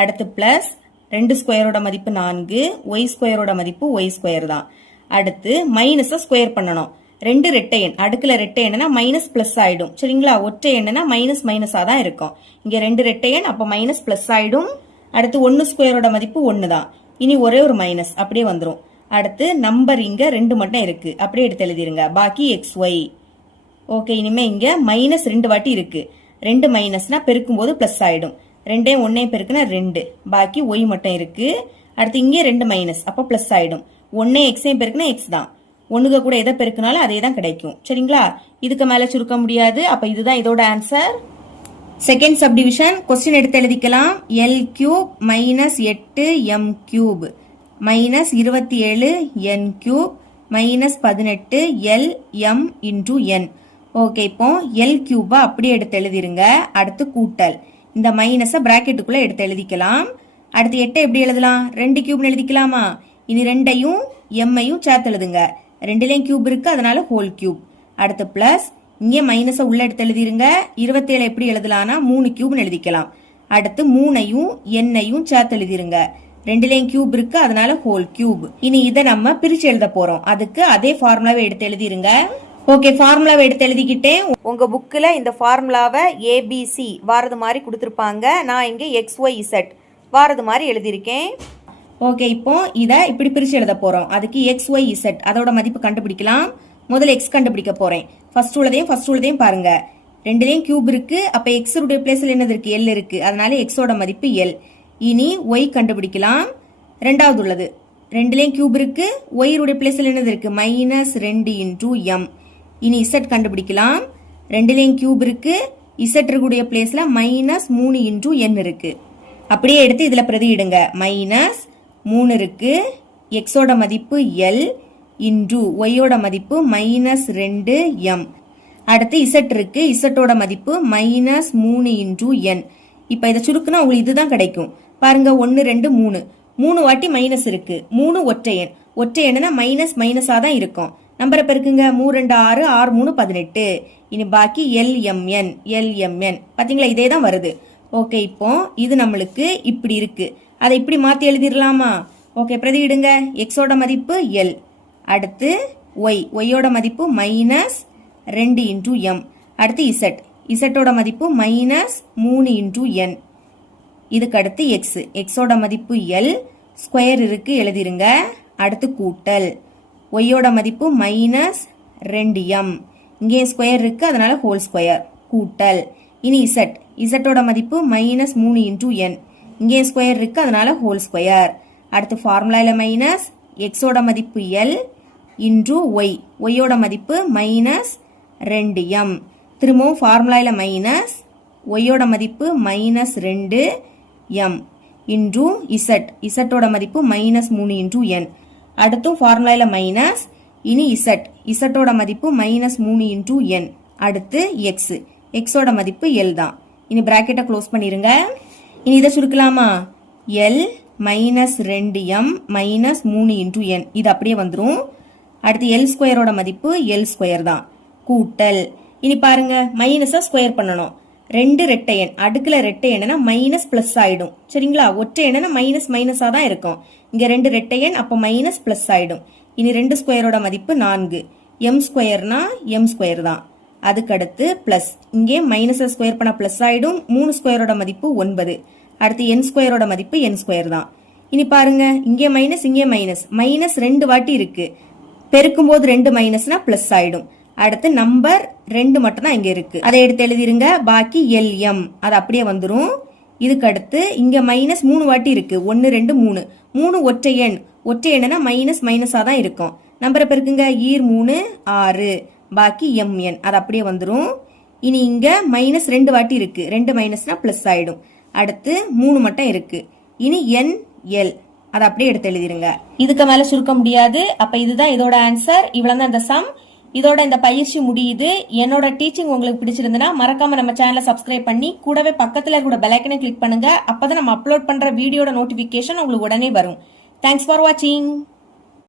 அடுத்து பிளஸ் 2 ஸ்கொயரோட மதிப்பு 4. ஒய் ஸ்கொயரோட மதிப்பு ஒய் ஸ்கொயர் தான். அடுத்து மைனஸை ஸ்கொயர் பண்ணணும். 2 ரெட்டை எண். அடுக்குல ரெட்டை எண்ணுனா மைனஸ் பிளஸ் ஆயிடும். சரிங்களா? ஒற்றை எண்ணுனா மைனஸ் மைனஸா தான் இருக்கும். இங்க 2 ரெட்டை எண், அப்ப மைனஸ் பிளஸ் ஆயிடும். அடுத்து 1 ஸ்கொயரோட மதிப்பு 1 தான். இனி ஒரே ஒரு மைனஸ் அப்படியே வந்துடும். அடுத்து நம்பர் இங்க 2 மட்டும் இருக்கு. அப்படியே எடுத்து எழுதிருங்க. பாக்கி எக்ஸ் ஒய். ஓகே, இனிமே இங்க -2 வாட்டி இருக்கு. 2 மைனஸ்னா பெருக்கும் போது பிளஸ் ஆயிடும். 2 1 பெருக்குனா 2. பாக்கி ஒய் மட்டும் இருக்கு. அடுத்து இங்கே 2 மைனஸ், அப்ப பிளஸ் ஆயிடும். 1 எக்ஸையும் பெருக்குனா எக்ஸ் தான். 1 கூட எதை பெருக்குனாலும் அதே தான் கிடைக்கும். சரிங்களா? இதுக்கு மேல சுருக்க முடியாது. அப்ப இதுதான் இதோட ஆன்சர். Second subdivision. கொஸ்டின் எடுத்து எழுதிக்கலாம். L cube -8 M cube -27 n cube -18 L M into என். ஓகே, இப்போ எல் கியூபா அப்படியே எடுத்து எழுதிருங்க. அடுத்து கூட்டல். இந்த மைனஸை பிராக்கெட்டுக்குள்ள எடுத்து எழுதிக்கலாம். அடுத்து 8 எப்படி எழுதலாம்? 2 கியூப்னு எழுதிக்கலாமா? இனி 2ஐயும் எம்ஐயும் சேர்த்து எழுதுங்க. 2லயும் கியூப் இருக்கு, அதனால ஹோல் கியூப். அடுத்து பிளஸ். இங்கே மைனஸை உள்ள எடுத்து எழுதிருங்க. 27 எப்படி எழுதலாம்னா 3 கியூப்னு எழுதிக்கலாம். அடுத்து 3ஐயும் எண்ணையும் சேர்த்து எழுதிருங்க. 2லயும் கியூப் இருக்கு, அதனால ஹோல் கியூப். இனி இதை நம்ம பிரிச்சு எழுத போறோம். அதுக்கு அதே ஃபார்முலாவை எடுத்து எழுதிருங்க. ஓகே, ஃபார்முலாவை எடுத்து எழுதிக்கிட்டேன். உங்க புக்ல இந்த ஃபார்முலாவை ஏபிசி வாரது மாதிரி கொடுத்துருப்பாங்க. நான் இங்க XYZ வாரது மாதிரி எழுதியிருக்கேன். ஓகே, இப்போ இதை இப்படி பிரிச்சு எழுத போறோம். அதுக்கு XYZ அதோட மதிப்பு கண்டுபிடிக்கலாம். முதல்ல எக்ஸ் கண்டுபிடிக்க போறேன். ஃபர்ஸ்ட் உள்ளதையும் பாருங்க. 2லயும் கியூப் இருக்கு. அப்ப எக்ஸ் உடைய பிளேஸ்ல என்னது இருக்கு? எல் இருக்கு. அதனால எக்ஸோட மதிப்பு எல். இனி ஒய் கண்டுபிடிக்கலாம். ரெண்டாவது உள்ளது. 2லயும் கியூப் இருக்கு. ஒய் உடைய பிளேஸ்ல என்னது இருக்கு? -2 இன்டு எம். இனி இசட் கண்டுபிடிக்கலாம். 2லயும் கியூப் இருக்கு. இசட் இருக்கக்கூடிய பிளேஸ்ல -3 இன்டு என் இருக்கு. அப்படியே எடுத்து இதுல பிரதியிடுங்க. -3 இருக்கு. எக்ஸோட மதிப்பு எல் இன்டு ஒய்யோட மதிப்பு -2 எம். அடுத்து இசட் இருக்கு. இசட்டோட மதிப்பு -3 இன்டு என். இப்ப இதை சுருக்குனா உங்களுக்கு இதுதான் கிடைக்கும். பாருங்க, 1 2 3 3 வாட்டி மைனஸ் இருக்கு. 3 ஒற்றை எண். ஒற்றை எண்ணுனா மைனஸ் மைனஸா தான் இருக்கும். நம்பரை பெருக்குங்க. 3 2 6 6 3 18. இனி பாக்கி LMN. பாத்தீங்களா? இதே தான் வருது. ஓகே, இப்போ இது நம்மளுக்கு இப்படி இருக்கு. அதை இப்படி மாத்தி எழுதிடலாமா? ஓகே, பிரதியிடுங்க. எக்ஸோட மதிப்பு எல். அடுத்து ஒய் ஒய்யோட மதிப்பு மைனஸ் 2 இன்டூ எம். அடுத்து இசட் இசட்டோட மதிப்பு மைனஸ் 3 இன்டூ என். இதுக்கு அடுத்து எக்ஸ் எக்ஸோட மதிப்பு எல், ஸ்கொயர் இருக்கு எழுதிருங்க. அடுத்து கூட்டல் ஒய்யோட மதிப்பு மைனஸ் 2m, இங்கே ஸ்கொயர் இருக்கு அதனால ஹோல் ஸ்கொயர் கூட்டல். இனி இசட் இசட்டோட மதிப்பு மைனஸ் 3 இன்டூ என், இங்கே ஸ்கொயர் இருக்கு அதனால ஹோல் ஸ்கொயர். அடுத்து ஃபார்முலால மைனஸ் எக்ஸோட மதிப்பு எல் இன்டூ ஒய் ஒய்யோட மதிப்பு மைனஸ் 2m. திரும்பவும் ஃபார்முலால மைனஸ் ஒய்யோட மதிப்பு மைனஸ் 2m இன்டூ இசட் இசட்டோட மதிப்பு மைனஸ் 3 இன்டூ என். அடுத்தும் ஃபார்முலால மைனஸ். இனி இசட் இசட்டோட மதிப்பு மைனஸ் 3 இன்டூ என். அடுத்து எக்ஸ் எக்ஸோட மதிப்பு எல் தான். இனி பிராக்கெட்டை க்ளோஸ் பண்ணிருங்க. இனி இதை சுருக்கலாமா? L minus 2m minus 3 into N, இது அப்படியே வந்துடும். அடுத்து எல் ஸ்கொயரோட மதிப்பு எல் ஸ்கொயர் தான் கூட்டல். இனி பாருங்க மைனஸை ஸ்கொயர் பண்ணணும். 2 ரெட்டை எண் அடுக்குல ரெட்டை எண்ணா மைனஸ் பிளஸ் ஆயிடும் சரிங்களா. ஒற்றை எண்ணா மைனஸ் மைனஸா தான் இருக்கும். இங்க 2 ரெட்டை எண் அப்ப மைனஸ் பிளஸ் ஆயிடும். இனி 2 ஸ்கொயரோட மதிப்பு 4, எம் ஸ்கொயர்னா எம் ஸ்கொயர் தான். அதுக்கடுத்து பிளஸ் இங்கே மைனஸை ஸ்கொயர் பண்ண பிளஸ் ஆயிடும். 3 ஸ்கொயரோட மதிப்பு 9. அடுத்து என் ஸ்கொயரோட மதிப்பு என் ஸ்கொயர் தான். இனி பாருங்க இங்கே மைனஸ் இங்கே மைனஸ் மைனஸ் 2 வாட்டி இருக்கு. பெருக்கும் போது 2 மைனஸ்னா பிளஸ் ஆயிடும். அடுத்து நம்பர் 2 மட்டும் தான் இங்க இருக்கு, அதை எடுத்து எழுதிருங்க. பாக்கி எல்எம் அது அப்படியே வந்துடும். இதுக்கு அடுத்து இங்க மைனஸ் 3 வாட்டி இருக்கு. 1 2 3 3 ஒற்றை எண் ஒற்றை எண்ணா மைனஸ் மைனஸா தான் இருக்கும். நம்பரை பெருக்குங்க. ஈர் 3 6 பாக்கி mn அது அப்படியே வந்துடும். இனி இங்க மைனஸ் 2 வாட்டி இருக்கு. 2 மைனஸ்னா பிளஸ் ஆயிடும். அடுத்து 3 மட்டும் இருக்கு. இனி என் எல் அதை அப்படியே எடுத்து எழுதிருங்க. இதுக்கு மேல சுருக்க முடியாது. அப்ப இதுதான் இதோட ஆன்சர். இவ்வளவுதான் இந்த சம். இதோட இந்த பயிற்சி முடியுது. என்னோட டீச்சிங் உங்களுக்கு பிடிச்சிருந்தனா மறக்காம நம்ம சேனலை சப்ஸ்கிரைப் பண்ணி கூடவே பக்கத்துல கூட பெல் ஐக்கனை கிளிக் பண்ணுங்க. அப்பதான் நம்ம அப்லோட் பண்ற வீடியோட நோட்டிபிகேஷன் உங்களுக்கு உடனே வரும். தேங்க்ஸ் ஃபார் வாட்சிங்.